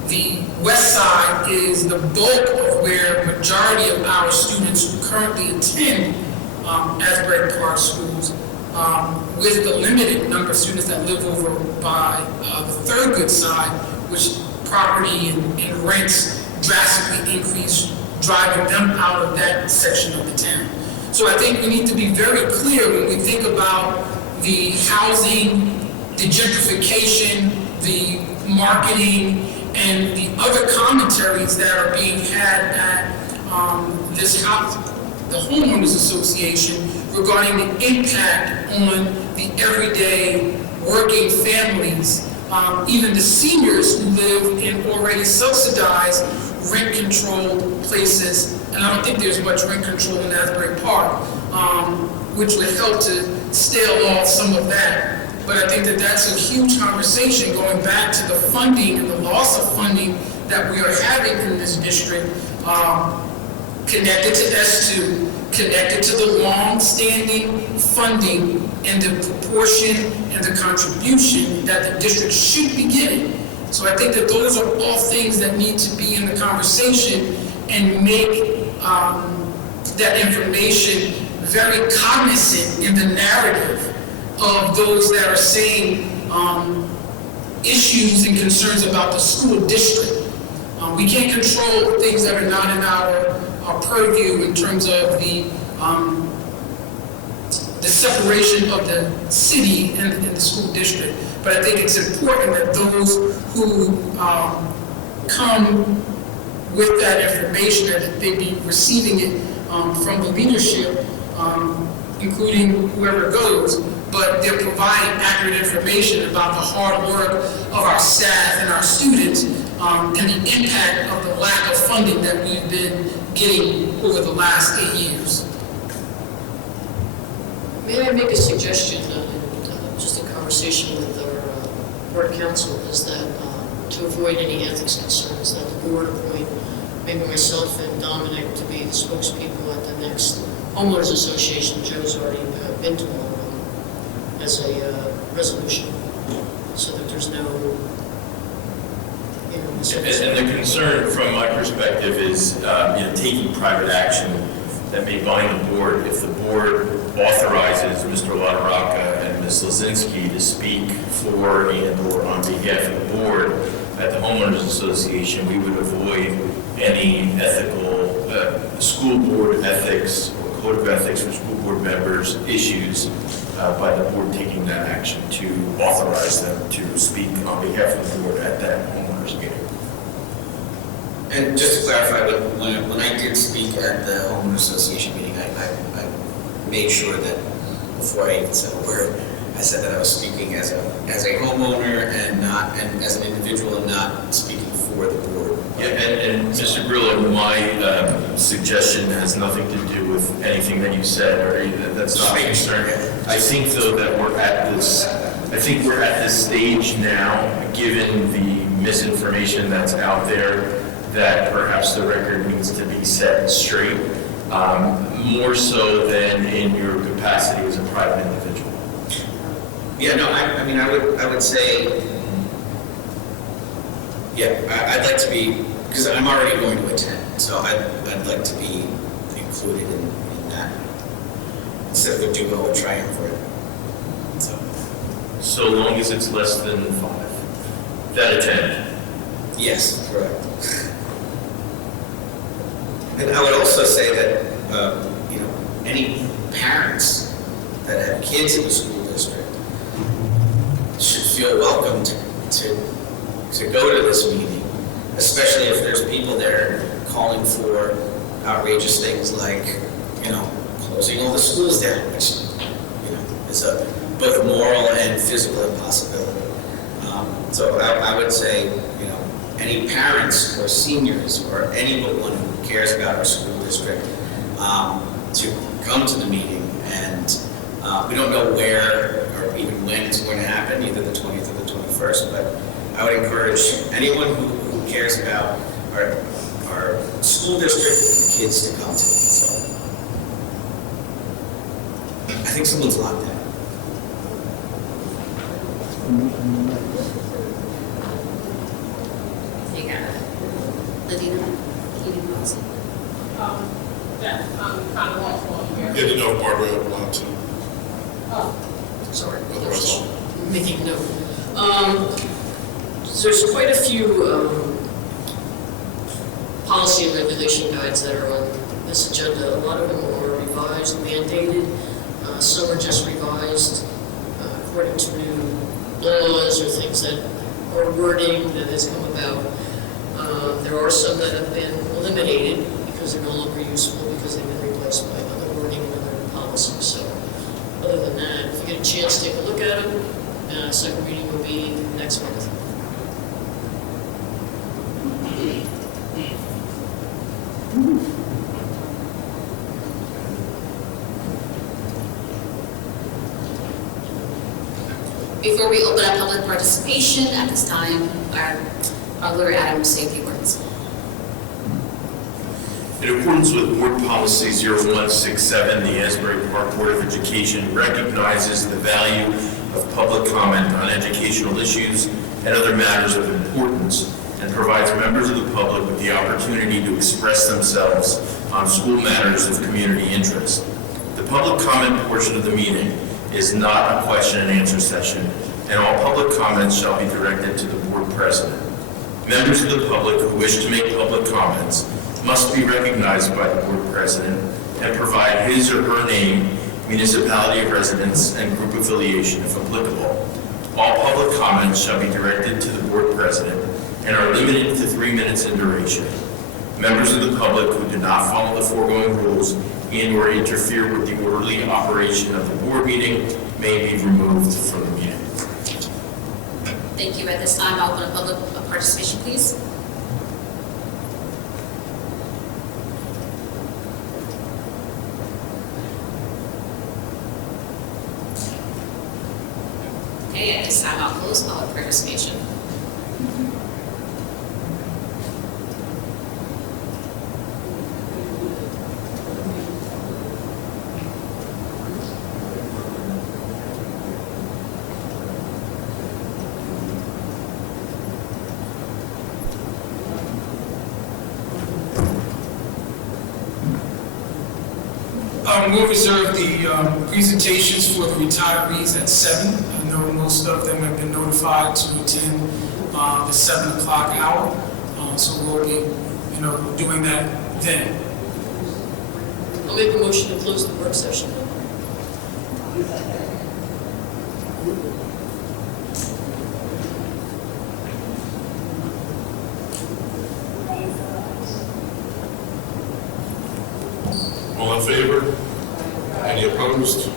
the West Side is the bulk of where majority of our students who currently attend Asbury Park schools, with the limited number of students that live over by the Thurgood side, which property and rents drastically increase, driving them out of that section of the town. So I think we need to be very clear when we think about the housing, the gentrification, the marketing, and the other commentaries that are being had at this house, the Homeowners Association, regarding the impact on the everyday working families, even the seniors who live in already subsidized rent-controlled places. And I don't think there's much rent control in Asbury Park, which would help to stale off some of that. But I think that that's a huge conversation going back to the funding and the loss of funding that we are having in this district, connected to S2, connected to the long-standing funding and the proportion and the contribution that the district should be getting. So I think that those are all things that need to be in the conversation and make that information very cognizant in the narrative of those that are saying issues and concerns about the school district. We can't control things that are not in our purview in terms of the separation of the city and the school district. But I think it's important that those who come with that information, that they be receiving it from the leadership, including whoever goes, but they're providing accurate information about the hard work of our staff and our students, and the impact of the lack of funding that we've been getting over the last 8 years. May I make a suggestion, just a conversation with our board council, is that to avoid any ethics concerns, that the board appoint maybe myself and Dominic to be the spokespeople at the next homeowners association. Joe's already been to one as a resolution, so that there's no, And the concern from my perspective is, taking private action that may bind the board. If the board authorizes Mr. LaRocca and Ms. Lozinski to speak for and/or on behalf of the board at the homeowners association, we would avoid any ethical, school board ethics or code of ethics for school board members issues by the board taking that action to authorize them to speak on behalf of the board at that homeowners meeting. And just to clarify, when I did speak at the homeowner association meeting, I made sure that before I even said a word, I said that I was speaking as a homeowner and as an individual and not speaking for the board. Yeah, and Mr. Grillo, my suggestion has nothing to do with anything that you said, or that's not my concern. I think though that we're at this stage now, given the misinformation that's out there, that perhaps the record needs to be set straight, more so than in your capacity as a private individual. Yeah, no, I would say, yeah, I'd like to be, because I'm already going to attend, so I'd like to be included in that, instead of a do-go or triumvirate. So long as it's less than 5 that attend. Yes, correct. And I would also say that, any parents that have kids in the school district should feel welcome to go to this meeting, especially if there's people there calling for outrageous things like, closing all the schools down, which, is a both moral and physical impossibility. So I would say, any parents or seniors or anyone who cares about our school district to come to the meeting. And we don't know where or even when it's going to happen, either the 20th or the 21st, but I would encourage anyone who cares about our school district and the kids to come to it. So I think someone's locked in. You got it. Ladina, Keating Wilson. I'm kind of lost on here. You had to know if Barbara had wanted to. Sorry. Otherwise, I'll. Making a note. There's quite a few policy and regulation guides that are on this agenda. A lot of them are revised, mandated. Some are just revised according to new laws or things that are wording that has come about. There are some that have been eliminated because they're no longer useful because they've been replaced by other wording and other policies. So other than that, if you get a chance to take a look at them, second reading will be next month. Before we open up public participation, at this time, our Lawyer Adam will say a few words. In accordance with Board Policy 0167, the Asbury Park Board of Education recognizes the value of public comment on educational issues and other matters of importance, and provides members of the public with the opportunity to express themselves on school matters of community interest. The public comment portion of the meeting is not a question and answer session, and all public comments shall be directed to the board president. Members of the public who wish to make public comments must be recognized by the board president and provide his or her name, municipality of residence, and group affiliation if applicable. All public comments shall be directed to the board president and are limited to 3 minutes in duration. Members of the public who do not follow the foregoing rules and/or interfere with the orderly operation of the board meeting may be removed from the meeting. Thank you. At this time, I'll open public participation, please. Okay, at this time, I'll close public participation. We'll reserve the presentations for the retirees at 7. I know most of them have been notified to attend the 7 o'clock hour, so we'll be, doing that then. I'll make a motion to close the work session. All in favor? Any opposed?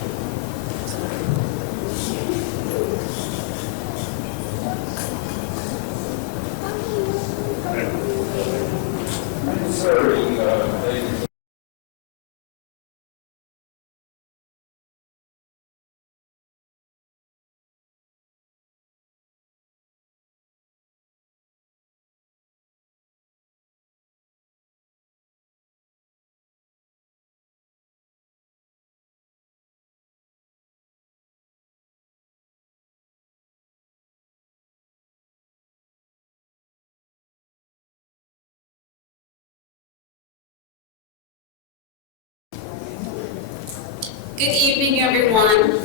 Good evening, everyone.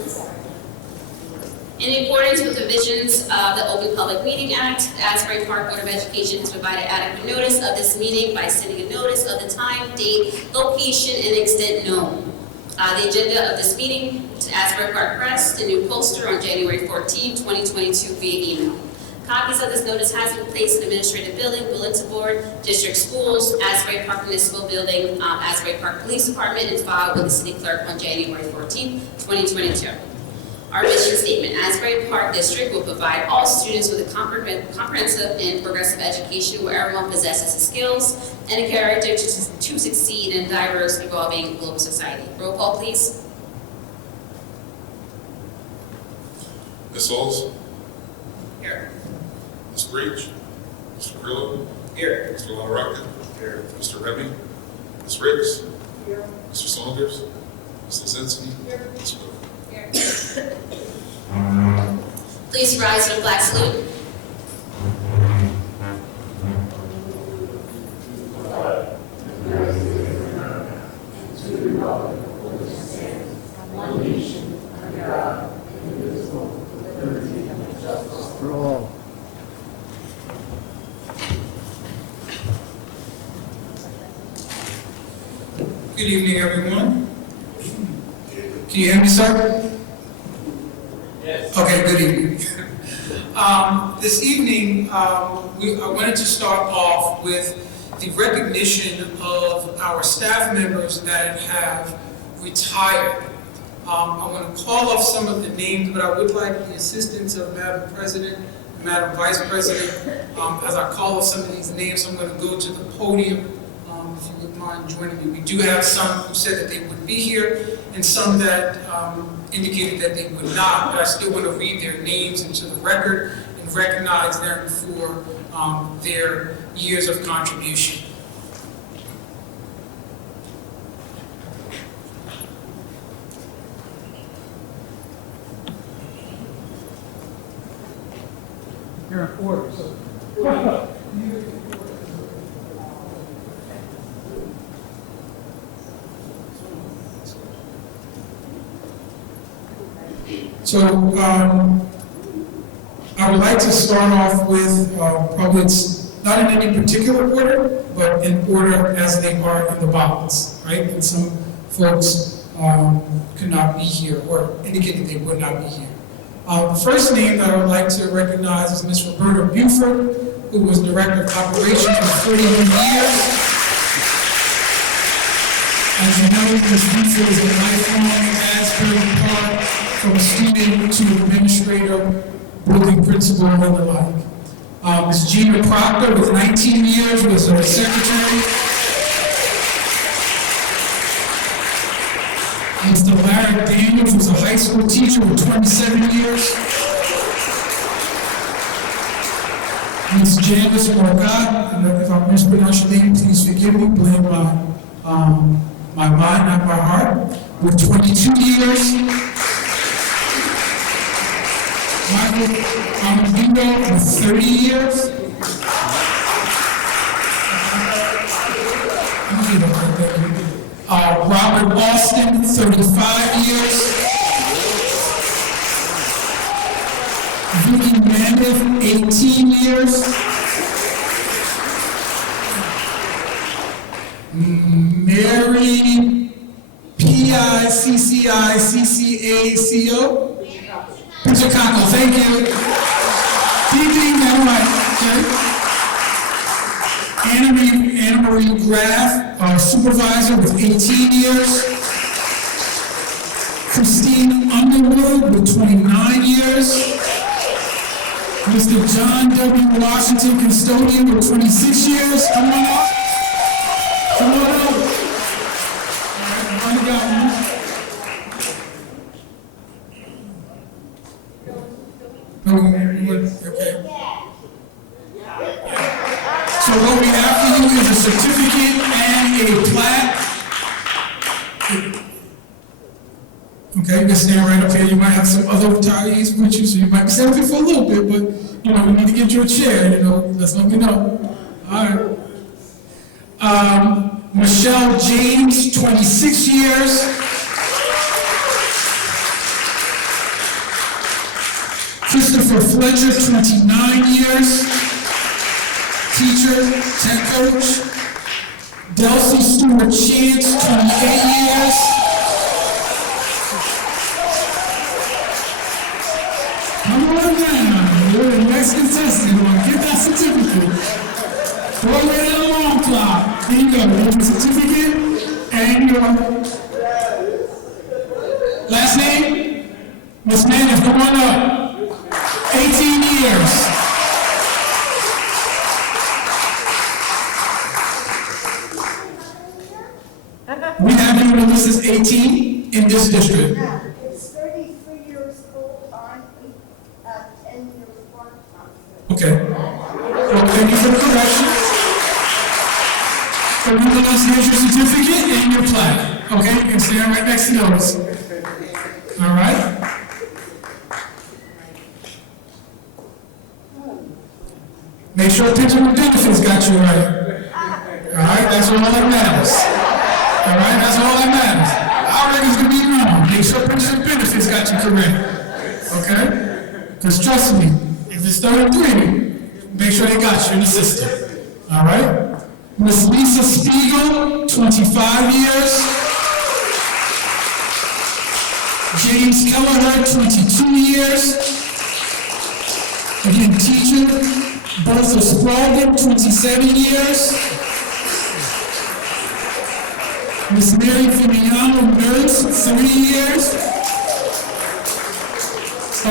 In accordance with the provisions of the Open Public Meeting Act, the Asbury Park Board of Education has provided adequate notice of this meeting by sending a notice of the time, date, location, and extent known. The agenda of this meeting to Asbury Park Press, the new poster on January 14, 2022 via email. Copies of this notice has been placed in Administrative Building, Bulletin Board, District Schools, Asbury Park Municipal Building, Asbury Park Police Department, and filed with the City Clerk on January 14, 2022. Our mission statement: Asbury Park District will provide all students with a comprehensive and progressive education where everyone possesses the skills and a character to succeed in a diverse, evolving global society. Roll call, please. Ms. Sauls? Here. Ms. Breach? Mr. Grillo? Here. Mr. LaRocca? Here. Mr. Rebbe? Ms. Riggs? Here. Mr. Saunders? Ms. Lozinski? Here. Ms. Wood? Please rise for the flag salute. Good evening, everyone. Can you hear me, sir? Yes. Okay, good evening. This evening, I wanted to start off with the recognition of our staff members that have retired. I want to call off some of the names, but I would like the assistance of Madam President, Madam Vice President, as I call off some of these names. I'm going to go to the podium, if you would mind joining me. We do have some who said that they would be here, and some that indicated that they would not, but I still want to read their names into the record and recognize them for their years of contribution. You're in order, so. So I would like to start off with, probably it's not in any particular order, but in order as they are in the ballots, right? And some folks could not be here or indicated they would not be here. The first name that I would like to recognize is Ms. Roberta Buford, who was Director of Operations for 41 years. As you know, Ms. Buford is a lifelong Asbury part, from student to administrator, building principal, and the like. Ms. Gina Proctor, with 19 years, was our secretary. Mr. Larry Daniels was a high school teacher with 27 years. Ms. Janice Morgat, and if I mispronounce your name, please forgive me, blame my mind, not my heart, with 22 years. Michael Amadino with 30 years. Robert Austin, 35 years. Vicky Mammoth, 18 years. Mary P-I-C-C-I-C-C-A-C-O. Pichacano, thank you. Ding, ding, that's right. Okay. Anna Marie Graff, our supervisor with 18 years. Christine Underwood with 29 years. Mr. John W. Washington, custodian with 26 years. Come on up. Come on up. All right, okay. So what we have for you is a certificate and a plaque. Okay, you can stand right up here. You might have some other retirees with you, so you might be standing for a little bit, but we need to get you a chair, let's let me know. All right. Michelle James, 26 years. Christopher Fletcher, 29 years. Teacher, tech coach. Delcy Stewart Chance, 28 years. Come on down, you're the next contestant. Get that certificate. Throw it in the alarm clock. There you go, there's your certificate and your last name? Miss Manis, come on up. 18 years. We have you when this is 18 in this district. It's 33 years full time, 10 years part time. Okay. Well, thank you for the correction. So nonetheless, here's your certificate and your plaque. Okay, you can stand right next to those. All right. Make sure picture with benefits got you right. All right, that's all that matters. All right, that's all that matters. Our record's gonna be wrong. Make sure picture with benefits got you correct. Okay? Because trust me, if it's 33, make sure they got you in the system. All right? Miss Lisa Spiegel, 25 years. James Kelleher, 22 years. Again, teacher. Bertha Spalding, 27 years. Miss Mary Fimiano, nurse, 30 years.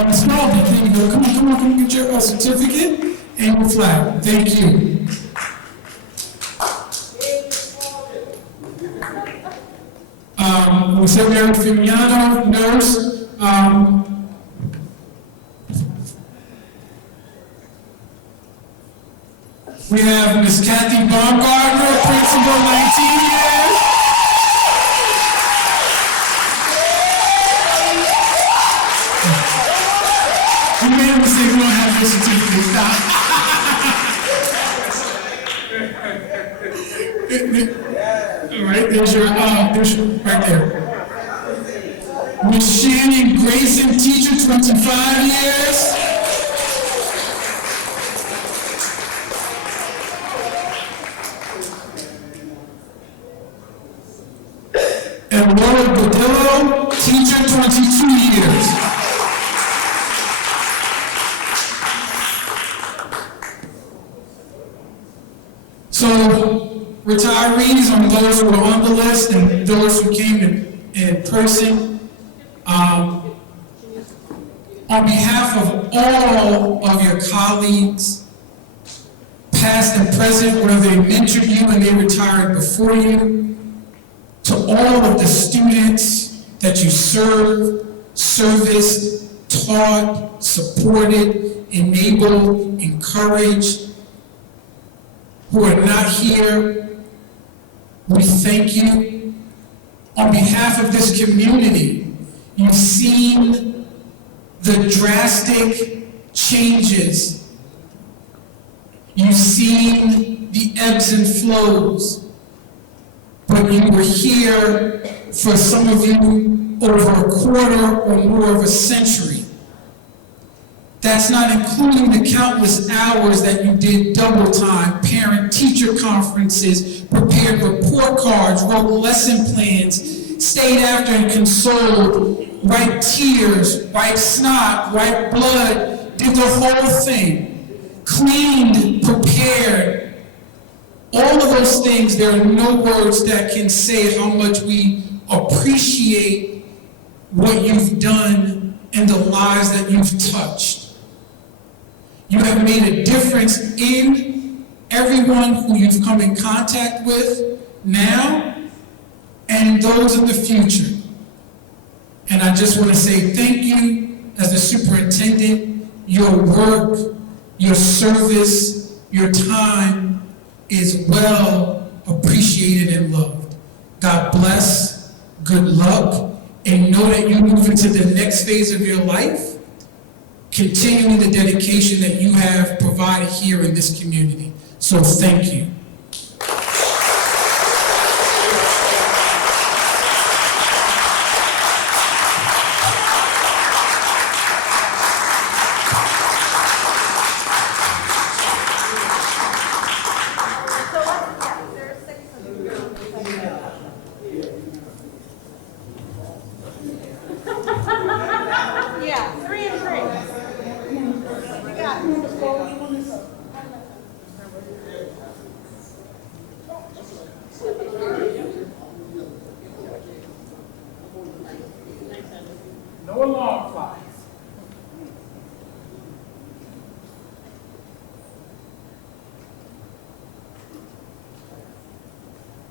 Miss Spalding, there you go. Come on, get your certificate and your flag. Thank you. We said Mary Fimiano, nurse. We have Miss Kathy Baumgartner, principal, 19 years. You made a mistake, we don't have your certificate. All right, there's your, right there. Miss Shannon Grayson, teacher, 25 years. And Laura Badillo, teacher, 22 years. So, retirees and those who are on the list and those who came in person, on behalf of all of your colleagues, past and present, whether they mentored you and they retired before you, to all of the students that you served, serviced, taught, supported, enabled, encouraged, who are not here, we thank you. On behalf of this community, you've seen the drastic changes. You've seen the ebbs and flows, but you were here for some of you over a quarter or more of a century. That's not including the countless hours that you did double time, parent-teacher conferences, prepared report cards, wrote lesson plans, stayed after and consoled, wiped tears, wiped snot, wiped blood, did the whole thing, cleaned, prepared. All of those things, there are no words that can say how much we appreciate what you've done and the lives that you've touched. You have made a difference in everyone who you've come in contact with now and those in the future. And I just want to say thank you as the superintendent. Your work, your service, your time is well appreciated and loved. God bless, good luck, and know that you move into the next phase of your life, continuing the dedication that you have provided here in this community. So thank you. No alarm clocks.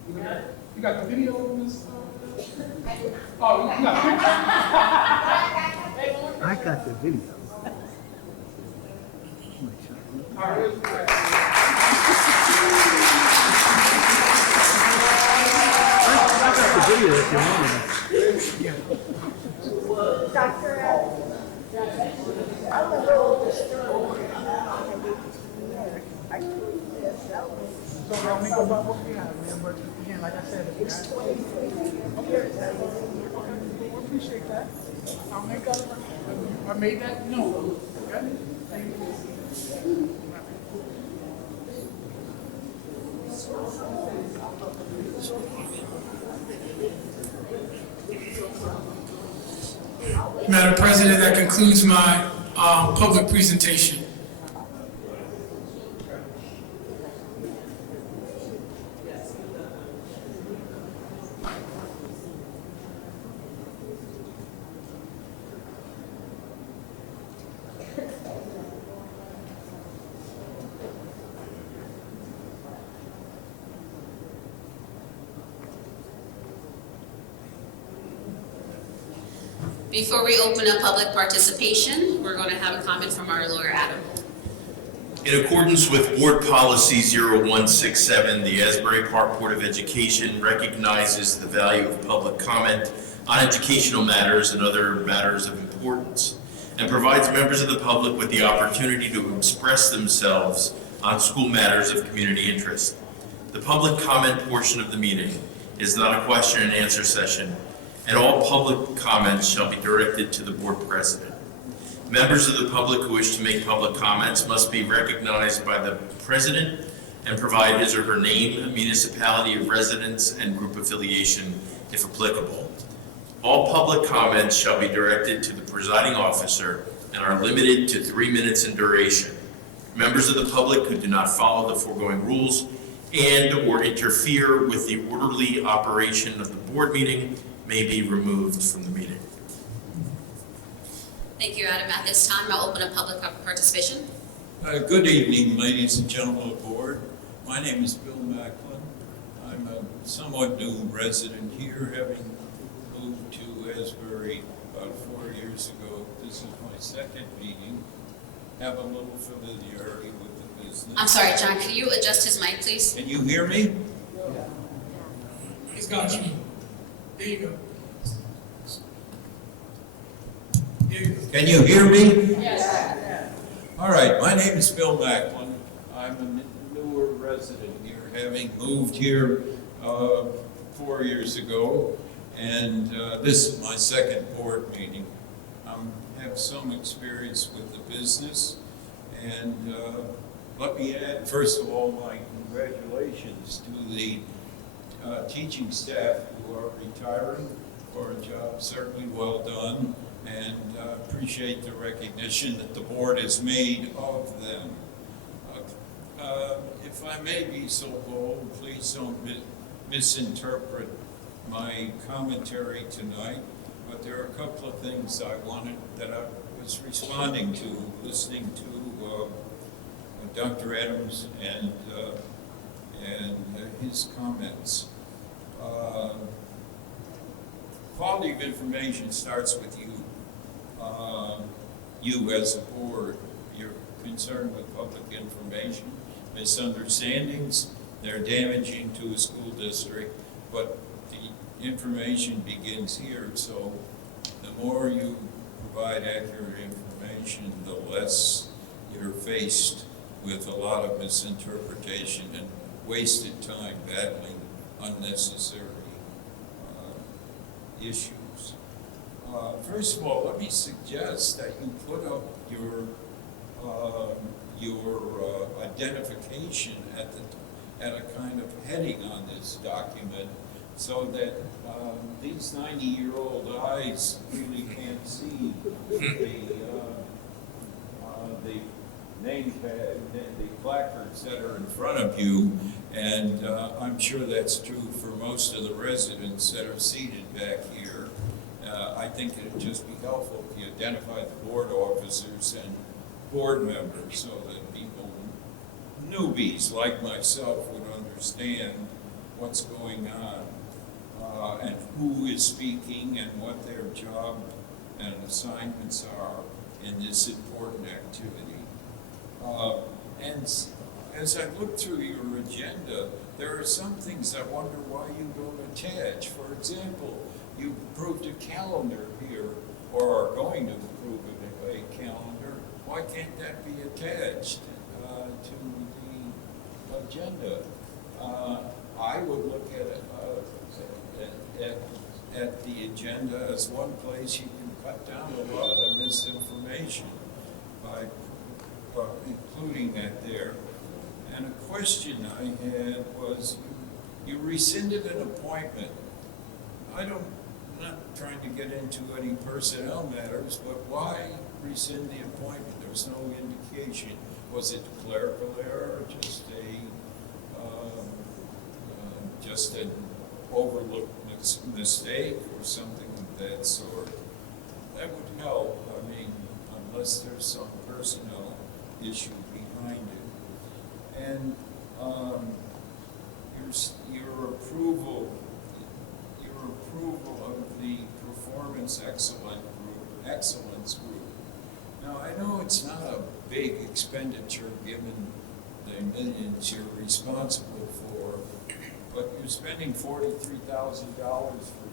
You got the video of this? Oh, you got it. I got the video. All right. I got the video if you want it. Yeah. Dr. I'm a little disturbed. So I'll make about what we have, man, but again, like I said, if you have... Okay, we appreciate that. I'll make that, I made that known. Okay? Thank you. Madam President, that concludes my public presentation. Before we open up public participation, we're going to have a comment from our lawyer, Adam. In accordance with Board Policy 0167, the Asbury Park Board of Education recognizes the value of public comment on educational matters and other matters of importance, and provides members of the public with the opportunity to express themselves on school matters of community interest. The public comment portion of the meeting is not a question and answer session and all public comments shall be directed to the board president. Members of the public who wish to make public comments must be recognized by the president and provide his or her name, municipality of residence, and group affiliation if applicable. All public comments shall be directed to the presiding officer and are limited to 3 minutes in duration. Members of the public who do not follow the foregoing rules and/or interfere with the orderly operation of the board meeting may be removed from the meeting. Thank you, Adam. At this time, I'll open up public participation. Good evening, ladies and gentlemen of the board. My name is Bill Macklin. I'm a somewhat new resident here, having moved to Asbury about 4 years ago. This is my second meeting. Have a little familiarity with the business. I'm sorry, John, can you adjust his mic, please? Can you hear me? He's got you. There you go. There you go. Can you hear me? Yes. All right, my name is Bill Macklin. I'm a newer resident here, having moved here 4 years ago, and this is my second board meeting. I have some experience with the business, and let me add, first of all, my congratulations to the teaching staff who are retiring for a job certainly well done, and appreciate the recognition that the board has made of them. If I may be so bold, please don't misinterpret my commentary tonight, but there are a couple of things that I was responding to, listening to Dr. Adams and his comments. Quality of information starts with you. You as a board, you're concerned with public information. Misunderstandings, they're damaging to a school district, but the information begins here, so the more you provide accurate information, the less you're faced with a lot of misinterpretation and wasted time battling unnecessary issues. First of all, let me suggest that you put up your identification at a kind of heading on this document, so that these 90-year-old eyes really can't see the name tag, the placards that are in front of you, and I'm sure that's true for most of the residents that are seated back here. I think it would just be helpful if you identify the board officers and board members so that people, newbies like myself, would understand what's going on and who is speaking and what their job and assignments are in this important activity. And as I look through your agenda, there are some things I wonder why you don't attach. For example, you approved a calendar here, or are going to approve a calendar. Why can't that be attached to the agenda? I would look at the agenda as one place you can cut down a lot of the misinformation by including that there. And a question I had was, you rescinded an appointment. I'm not trying to get into any personnel matters, but why rescind the appointment? There was no indication. Was it clerical error, or just an overlooked mistake, or something of that sort? That would help. I mean, unless there's some personnel issue behind it. And your approval of the performance excellence group. Now, I know it's not a big expenditure given the millions you're responsible for, but you're spending $43,000 for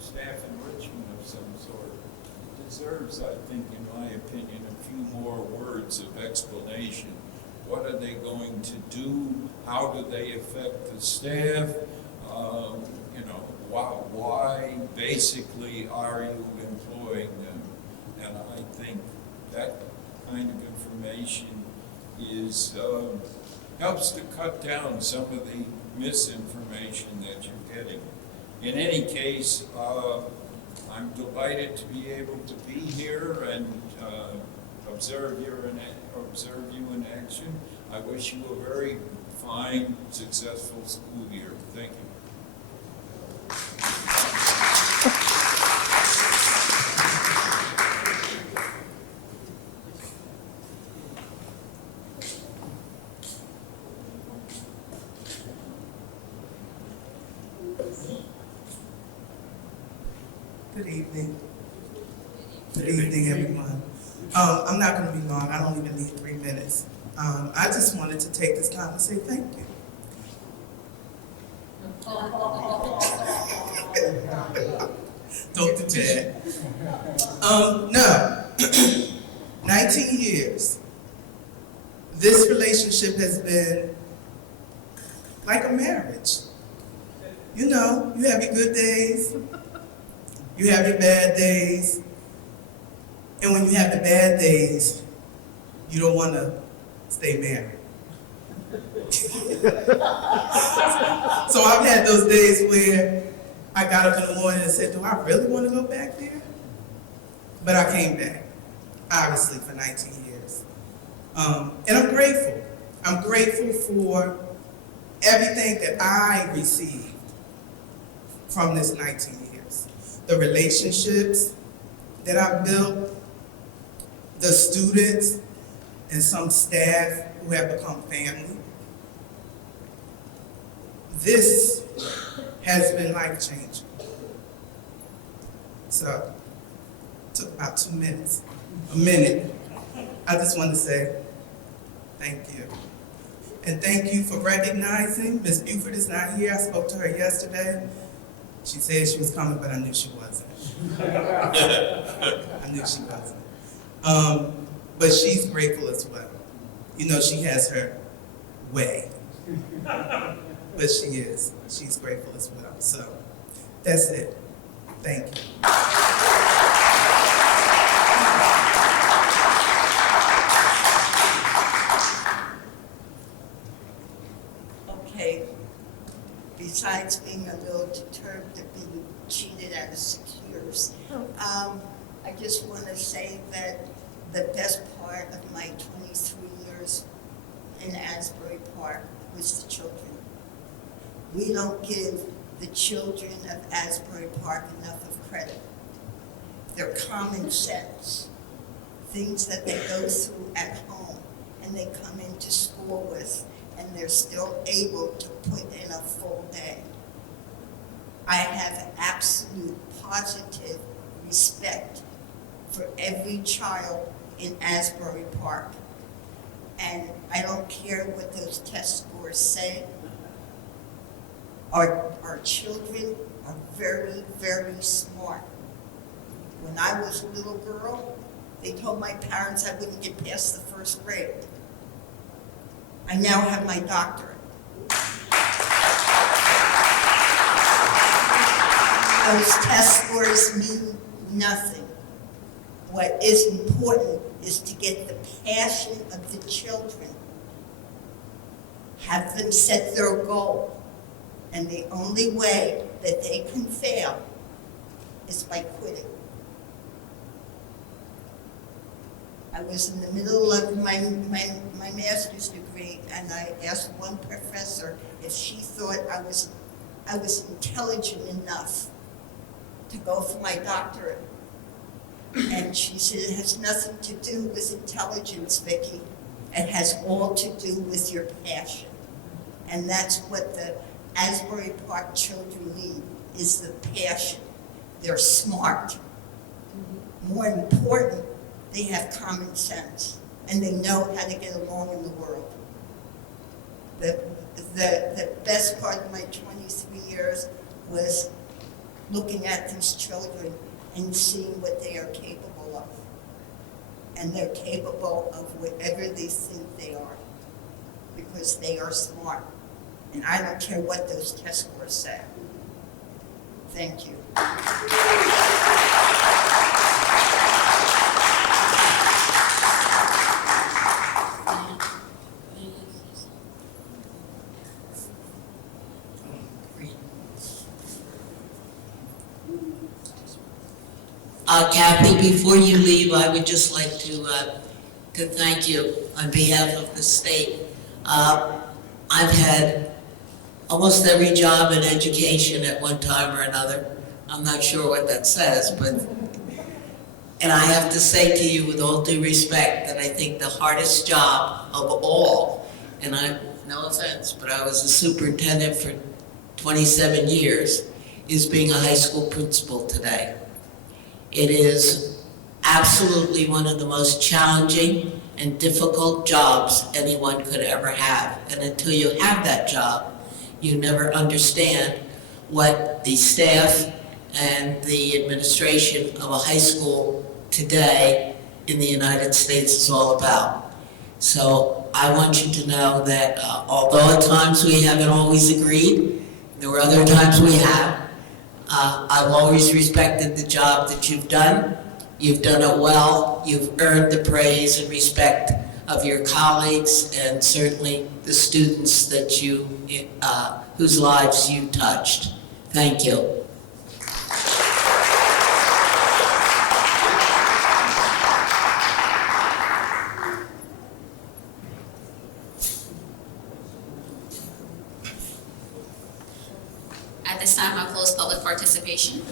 staff enrichment of some sort. It deserves, I think, in my opinion, a few more words of explanation. What are they going to do? How do they affect the staff? why basically are you employing them? And I think that kind of information is, helps to cut down some of the misinformation that you're getting. In any case, I'm delighted to be able to be here and observe you in action. I wish you a very fine, successful school year. Thank you. Good evening. Good evening, everyone. I'm not going to be long. I don't even need 3 minutes. I just wanted to take this time to say thank you. Don't do that. No. 19 years. This relationship has been like a marriage. You know, you have your good days, you have your bad days, and when you have the bad days, you don't want to stay married. So I've had those days where I got up in the morning and said, do I really want to go back there? But I came back, obviously, for 19 years. And I'm grateful. I'm grateful for everything that I received from this 19 years. The relationships that I've built, the students, and some staff who have become family. This has been life-changing. So, it took about 2 minutes, a minute. I just want to say thank you. And thank you for recognizing, Ms. Buford is not here. I spoke to her yesterday. She said she was coming, but I knew she wasn't. I knew she wasn't. But she's grateful as well. You know, she has her way. But she is. She's grateful as well. So that's it. Thank you. Okay, besides being a little disturbed at being cheated out of 6 years, I just want to say that the best part of my 23 years in Asbury Park was the children. We don't give the children of Asbury Park enough of credit. Their common sense, things that they go through at home and they come into school with, and they're still able to put in a full day. I have absolute positive respect for every child in Asbury Park. And I don't care what those test scores say. Our children are very, very smart. When I was a little girl, they told my parents I wouldn't get past the first grade. I now have my doctorate. Those test scores mean nothing. What is important is to get the passion of the children, have them set their goal, and the only way that they can fail is by quitting. I was in the middle of my master's degree, and I asked one professor if she thought I was intelligent enough to go for my doctorate. And she said, it has nothing to do with intelligence, Vicki. It has all to do with your passion. And that's what the Asbury Park children need, is the passion. They're smart. More important, they have common sense, and they know how to get along in the world. The best part of my 23 years was looking at these children and seeing what they are capable of. And they're capable of whatever they think they are, because they are smart. And I don't care what those test scores say. Thank you. Kathy, before you leave, I would just like to thank you on behalf of the state. I've had almost every job in education at one time or another. I'm not sure what that says, and I have to say to you with all due respect that I think the hardest job of all, and no offense, but I was a superintendent for 27 years, is being a high school principal today. It is absolutely one of the most challenging and difficult jobs anyone could ever have. And until you have that job, you never understand what the staff and the administration of a high school today in the United States is all about. So I want you to know that although at times we haven't always agreed, there were other times we have, I've always respected the job that you've done. You've done it well. You've earned the praise and respect of your colleagues and certainly the students that whose lives you touched. Thank you. At this time, I'll close public participation.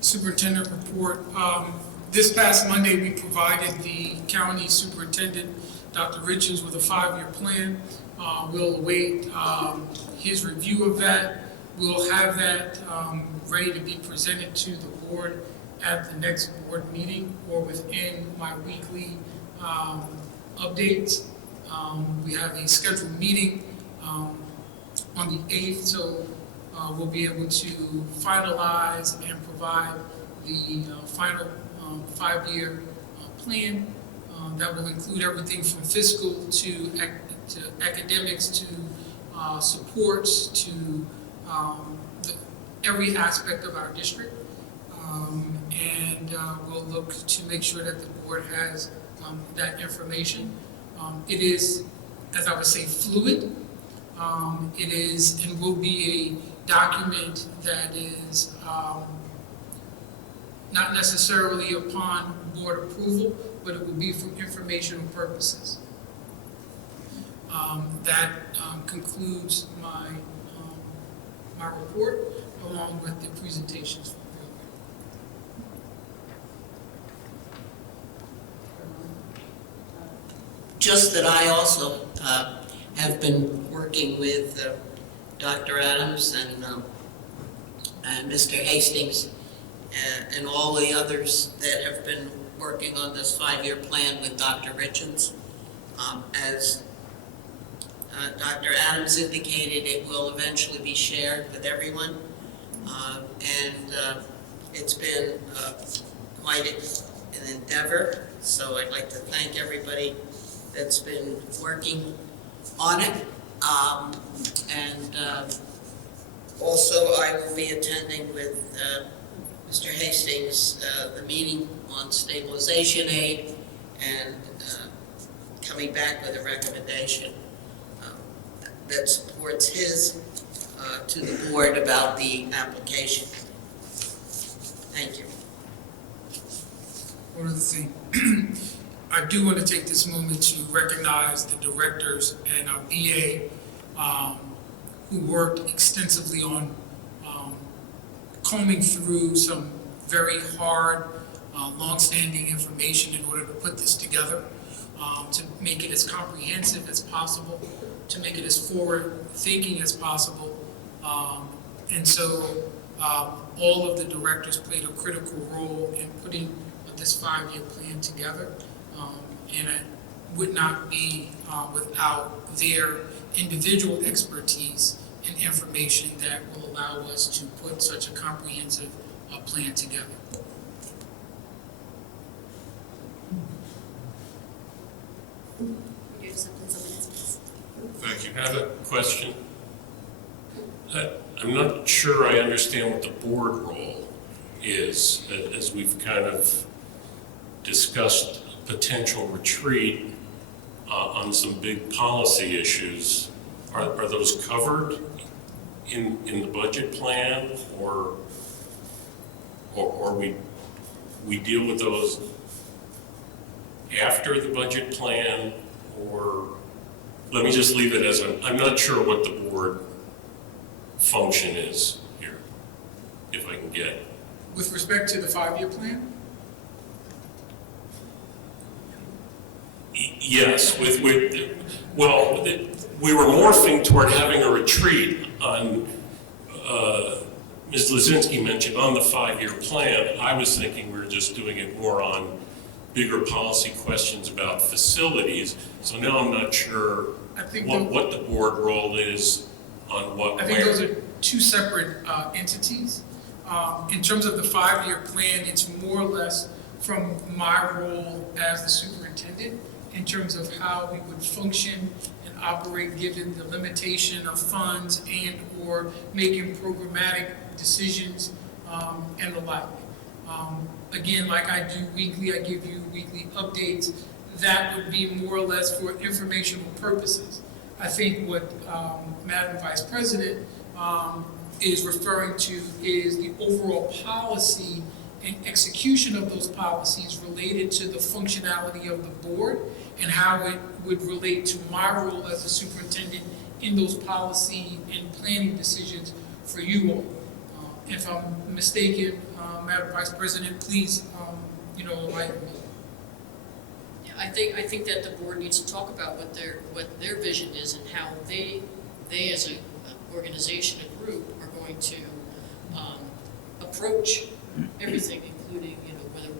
Superintendent report. This past Monday, we provided the county superintendent, Dr. Richards, with a 5-year plan. We'll await his review of that. We'll have that ready to be presented to the board at the next board meeting or within my weekly updates. We have a scheduled meeting on the 8th, so we'll be able to finalize and provide the final 5-year plan that will include everything from fiscal to academics to supports to every aspect of our district. And we'll look to make sure that the board has that information. It is, as I would say, fluid. It is and will be a document that is not necessarily upon board approval, but it will be for informational purposes. That concludes my report, along with the presentations. Just that I also have been working with Dr. Adams and Mr. Hastings and all the others that have been working on this 5-year plan with Dr. Richards. As Dr. Adams indicated, it will eventually be shared with everyone. It's been quite an endeavor, so I'd like to thank everybody that's been working on it. Also I will be attending with Mr. Hastings the meeting on stabilization aid and coming back with a recommendation that supports his to the board about the application. Thank you. One other thing. I do want to take this moment to recognize the directors and our BA who worked extensively on combing through some very hard, long-standing information in order to put this together, to make it as comprehensive as possible, to make it as forward-thinking as possible. And so all of the directors played a critical role in putting this 5-year plan together. And it would not be without their individual expertise and information that will allow us to put such a comprehensive plan together. Thank you. I have a question. I'm not sure I understand what the board role is, as we've kind of discussed potential retreat on some big policy issues. Are those covered in the budget plan, or we deal with those after the budget plan, or let me just leave it as I'm not sure what the board function is here, if I can get. With respect to the 5-year plan? Yes, well, we were morphing toward having a retreat on, Ms. Lizinski mentioned on the 5-year plan. I was thinking we were just doing it more on bigger policy questions about facilities. So now I'm not sure what the board role is on what. I think those are two separate entities. In terms of the 5-year plan, it's more or less from my role as the superintendent in terms of how we would function and operate given the limitation of funds and or making programmatic decisions and the like. Again, like I do weekly, I give you weekly updates. That would be more or less for informational purposes. I think what Madam Vice President is referring to is the overall policy and execution of those policies related to the functionality of the board and how it would relate to my role as a superintendent in those policy and planning decisions for you all. If I'm mistaken, Madam Vice President, please, enlighten me. Yeah, I think that the board needs to talk about what their vision is and how they as an organization, a group, are going to approach everything, including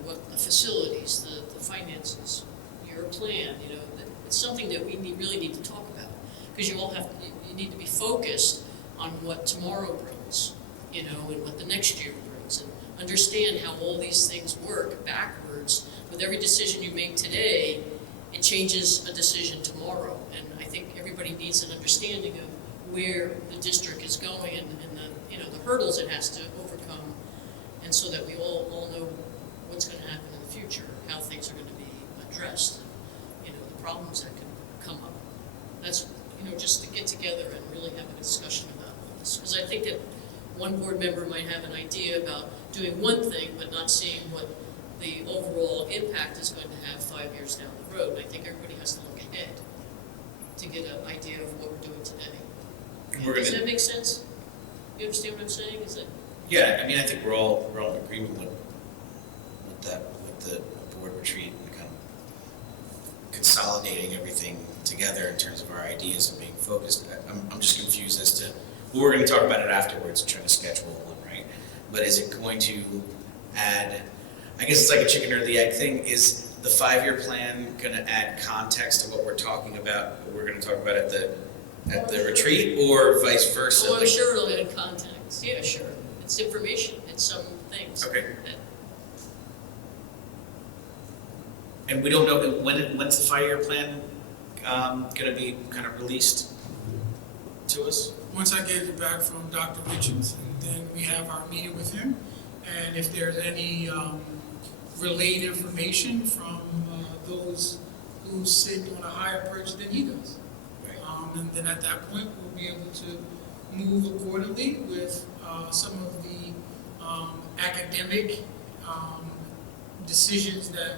what the facilities, the finances, your plan. It's something that we really need to talk about, because you need to be focused on what tomorrow brings, and what the next year brings, and understand how all these things work backwards. With every decision you make today, it changes a decision tomorrow, and I think everybody needs an understanding of where the district is going and the hurdles it has to overcome, and so that we all know what's going to happen in the future, how things are going to be addressed, the problems that can come up. That's just to get together and really have a discussion about all this, because I think that one board member might have an idea about doing one thing but not seeing what the overall impact is going to have 5 years down the road. I think everybody has to look ahead to get an idea of what we're doing today. Does that make sense? You understand what I'm saying? Is that? Yeah, I think we're all in agreement with the board retreat and kind of consolidating everything together in terms of our ideas and being focused. I'm just confused as to, we're going to talk about it afterwards and try to schedule one, right? But is it going to add, I guess it's like a chicken or the egg thing, is the 5-year plan going to add context to what we're talking about, what we're going to talk about at the retreat, or vice versa? Oh, I'm sure it'll add context. Yeah, sure. It's information. It's some things. Okay. And we don't know when's the 5-year plan going to be kind of released to us? Once I get it back from Dr. Richards, and then we have our meeting with him, and if there's any relayed information from those who sit on a higher perch than he does. Right. And then at that point, we'll be able to move accordingly with some of the academic decisions that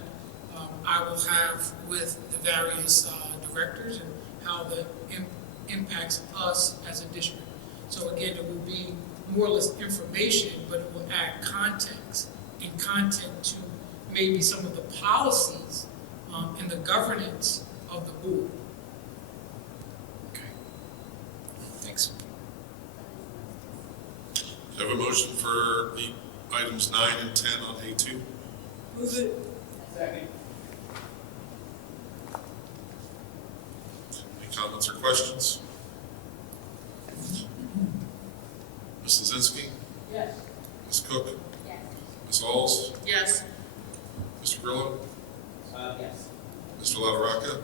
I will have with the various directors and how that impacts us as a district. So again, it will be more or less information, but it will add context and content to maybe some of the policies and the governance of the board. Okay. Thanks. Do you have a motion for the items 9 and 10 on A2? Move it. Second. Any comments or questions? Ms. Lozinski, Yes. Ms. Cook, Yes. Ms. Alls, Yes. Mr. Grillo, Yes. Mr. LaRocca,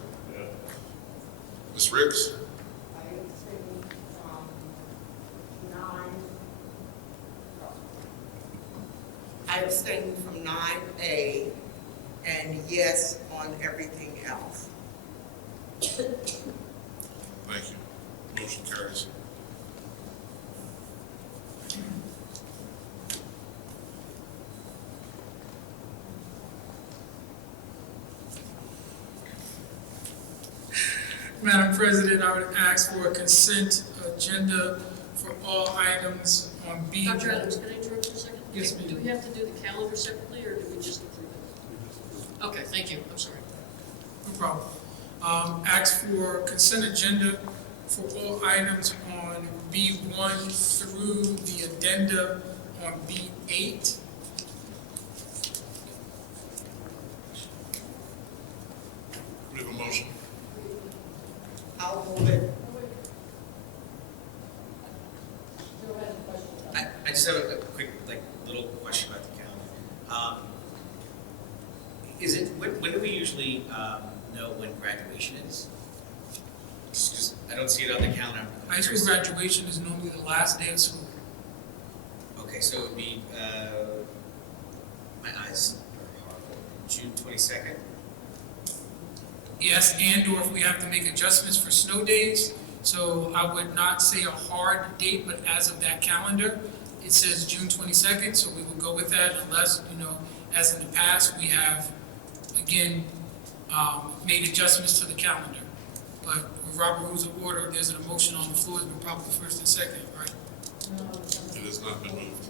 Ms. Riggs, I abstain from 9. I abstain from 9A and yes on everything else. thank you. Motion carries. Madam President, I would ask for a consent agenda for all items on B. Dr. Adams, can I interrupt for a second? Yes, Do ma'am. we have to do the calendar separately, or do we just approve it? Okay, thank you, I'm sorry. No problem. Ask for consent agenda for all items on B1 through the addenda on B8. We have a motion. I'll move it. I just have a quick, little question about the calendar. Is it, when do we usually know when graduation is? Just 'cause I don't see it on the calendar. High school graduation is normally the last day of school. Okay, so it would be, my eyes are horrible, June 22nd? Yes, and/or if we have to make adjustments for snow days. So I would not say a hard date, but as of that calendar, it says June 22nd, so we will go with that unless, as in the past, we have, again, made adjustments to the calendar. But with Robert Rules of Order, there's an motion on the floor, it's been properly first and second, right? It has not been moved.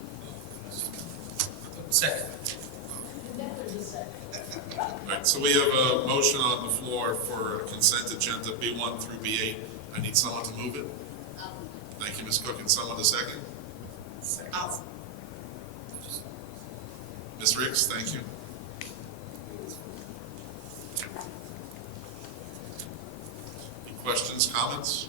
Second. All right, so we have a motion on the floor for consent agenda B1 through B8. I need someone to move it. Thank you, Ms. Cook, and someone to second. I'll Ms. Riggs, thank you. Any questions, comments?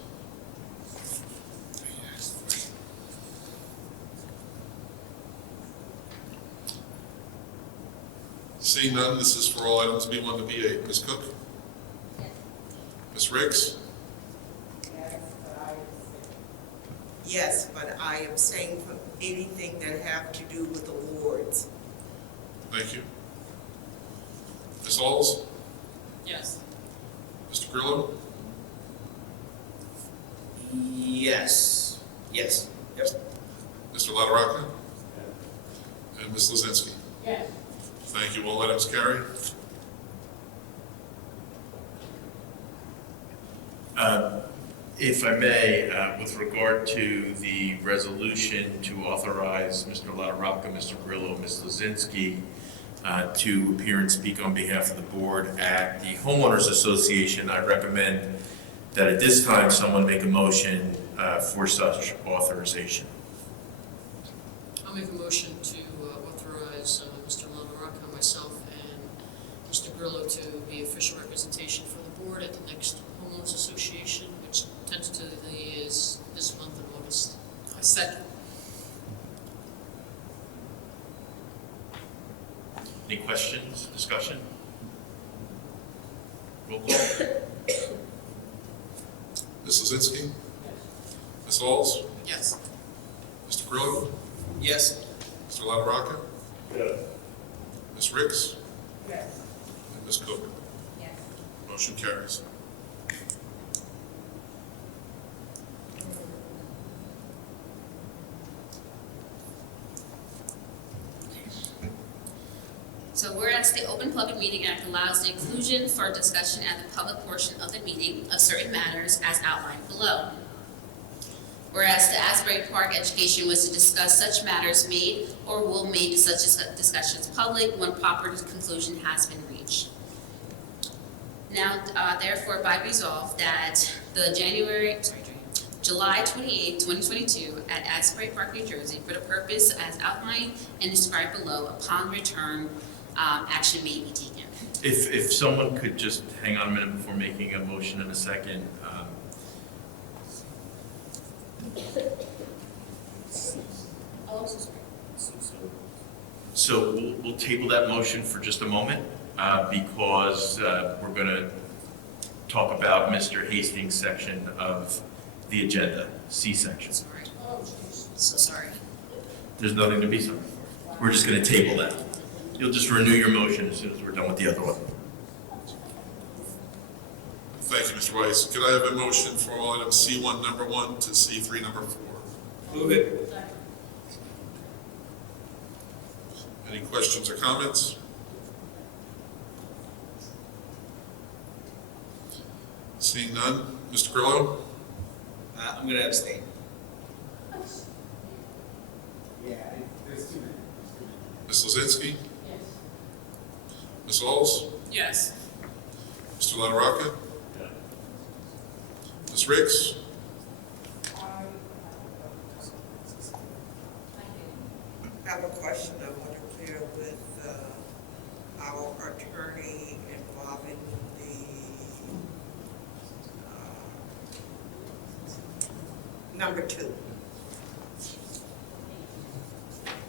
Seeing none, this is for all items B1 to B8. Ms. Cook? Ms. Riggs? Yes, but I abstain from anything that have to do with awards. Thank you. Ms. Alls? Yes. Mr. Grillo? Yes. Yes. Yep. Mr. LaRocca? And Ms. Lozinski? Yes. Thank you. All items carried. If I may, with regard to the resolution to authorize Mr. LaRocca, Mr. Grillo, Ms. Lozinski to appear and speak on behalf of the board at the Homeowners Association, I recommend that at this time someone make a motion for such authorization. I'll make a motion to authorize Mr. LaRocca, myself, and Mr. Grillo to be official representation for the board at the next Homeowners Association, which tentatively is this month in August. I second. Any questions, discussion? Roll call. Ms. Lozinski? Ms. Alls? Yes. Mr. Grillo? Yes. Mr. LaRocca? Ms. Riggs? Yes. And Ms. Cook? Yes. Motion carries. So whereas the Open Public Meeting Act allows the inclusion for discussion at the public portion of the meeting of certain matters as outlined below. Whereas the Asbury Park education was to discuss such matters made or will make such discussions public when proper conclusion has been reached. Now, therefore, by resolve that the July 28, 2022, at Asbury Park, New Jersey, for the purpose as outlined and described below, upon return, action may be taken. If someone could just hang on a minute before making a motion in a second. So we'll table that motion for just a moment because we're going to talk about Mr. Hastings' section of the agenda, C section. Sorry. So sorry. There's nothing to be sorry for. We're just going to table that. You'll just renew your motion as soon as we're done with the other one. Thank you, Mr. Weiss. Could I have a motion for all items C1 number 1 to C3 number 4? Move it. Any questions or comments? Seeing none, Mr. Grillo? I'm going to abstain. Ms. Lozinski? Ms. Alls? Yes. Mr. LaRocca? Ms. Riggs? I have a question I want to clear with our attorney involving the number 2.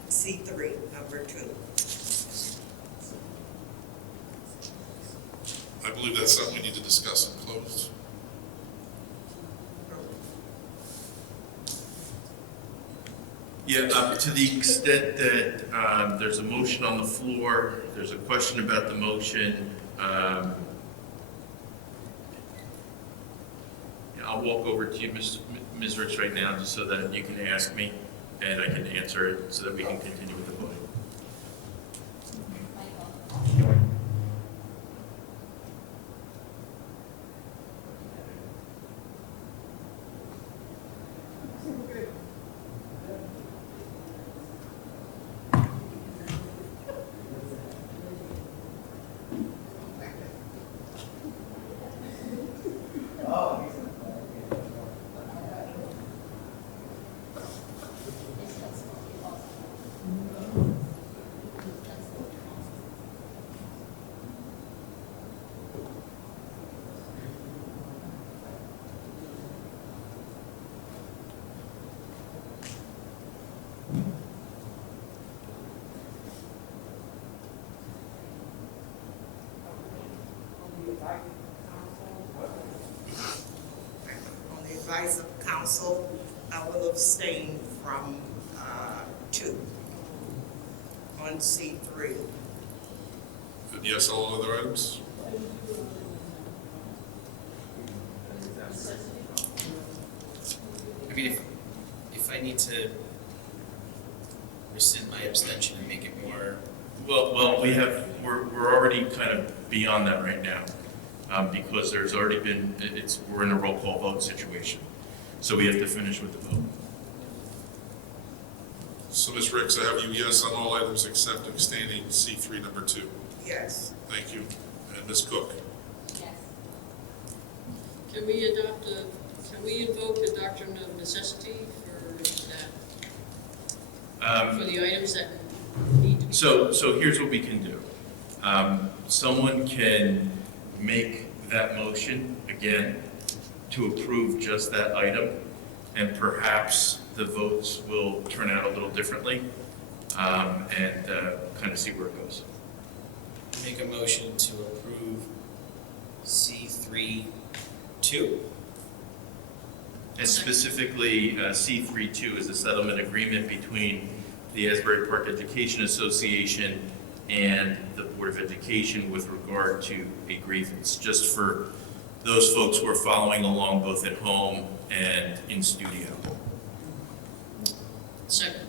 C3, number 2. I believe that's something we need to discuss in closed. Yeah, to the extent that there's a motion on the floor, there's a question about the motion. I'll walk over to you, Ms. Rich, right now, just so that you can ask me and I can answer it so that we can continue with the voting. On the advice of counsel, I will abstain from 2 on C3. And yes, all other items? I mean, if I need to rescind my abstention and make it more, Well, we're already kind of beyond that right now, because there's already been, we're in a roll call vote situation. So we have to finish with the vote. So, Ms. Riggs, I have you yes on all items except abstaining C3 number 2. Yes. Thank you. And Ms. Cook? Can we invoke the doctrine of necessity for that? For the items that need to be. So here's what we can do. Someone can make that motion again to approve just that item, and perhaps the votes will turn out a little differently, and kind of see where it goes. make a motion to approve C3-2. And specifically, C3-2 is a settlement agreement between the Asbury Park Education Association and the Board of Education with regard to a grievance, just for those folks who are following along both at home and in studio. Second.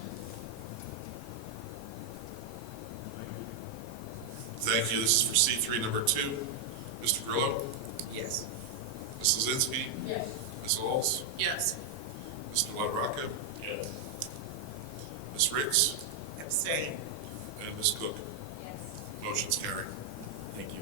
Thank you. This is for C3 number 2. Mr. Grillo? Yes. Ms. Lozinski? Yes. Ms. Alls? Yes. Mr. LaRocca? Yes. Ms. Riggs? Abstain. And Ms. Cook? Yes. Motion's carried. Thank you.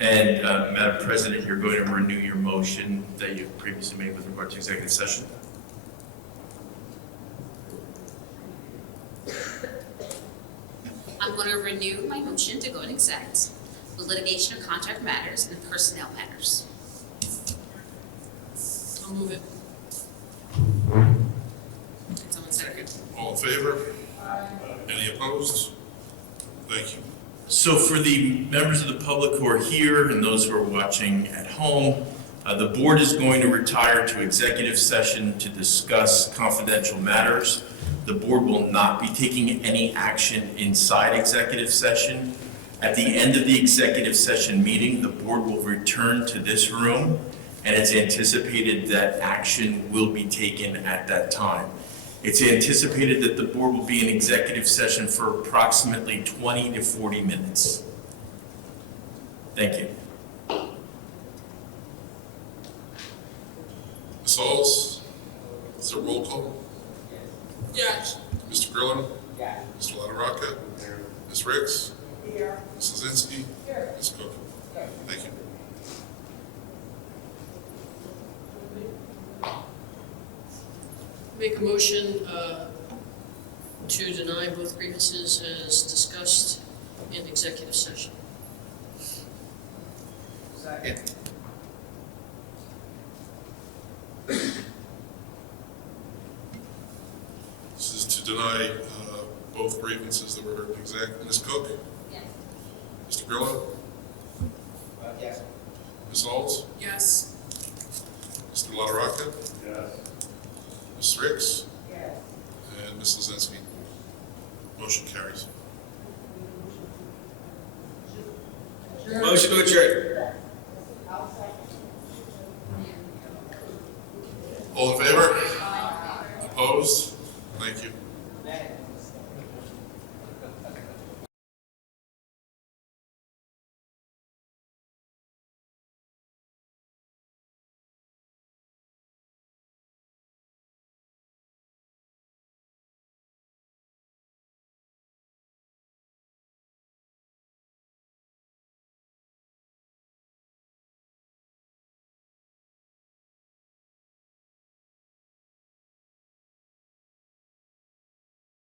And Madam President, you're going to renew your motion that you previously made with regard to executive session? I'm going to renew my motion to go in exec with litigation of contract matters and personnel matters. I'll move it. Someone second. All in favor? Any opposed? Thank you. So for the members of the public who are here and those who are watching at home, the board is going to retire to executive session to discuss confidential matters. The board will not be taking any action inside executive session. At the end of the executive session meeting, the board will return to this room, and it's anticipated that action will be taken at that time. It's anticipated that the board will be in executive session for approximately 20 to 40 minutes. Thank you. Ms. Halls? Is there a roll call? Yes. Mr. Grillo? Yes. Mr. LaRocca? Ms. Ricks? Here. Ms. Lozinski? Ms. Cook? Thank you. Make a motion to deny both grievances as discussed in executive session. Second. This is to deny both grievances that were heard in exec. Ms. Cook? Yes. Mr. Grillo? Yes. Ms. Halls? Yes. Mr. LaRocca? Yes. Ms. Ricks? Yes. And Ms. Lozinski? Motion carries. Motion to adjourn. All in favor? Opposed? Thank you.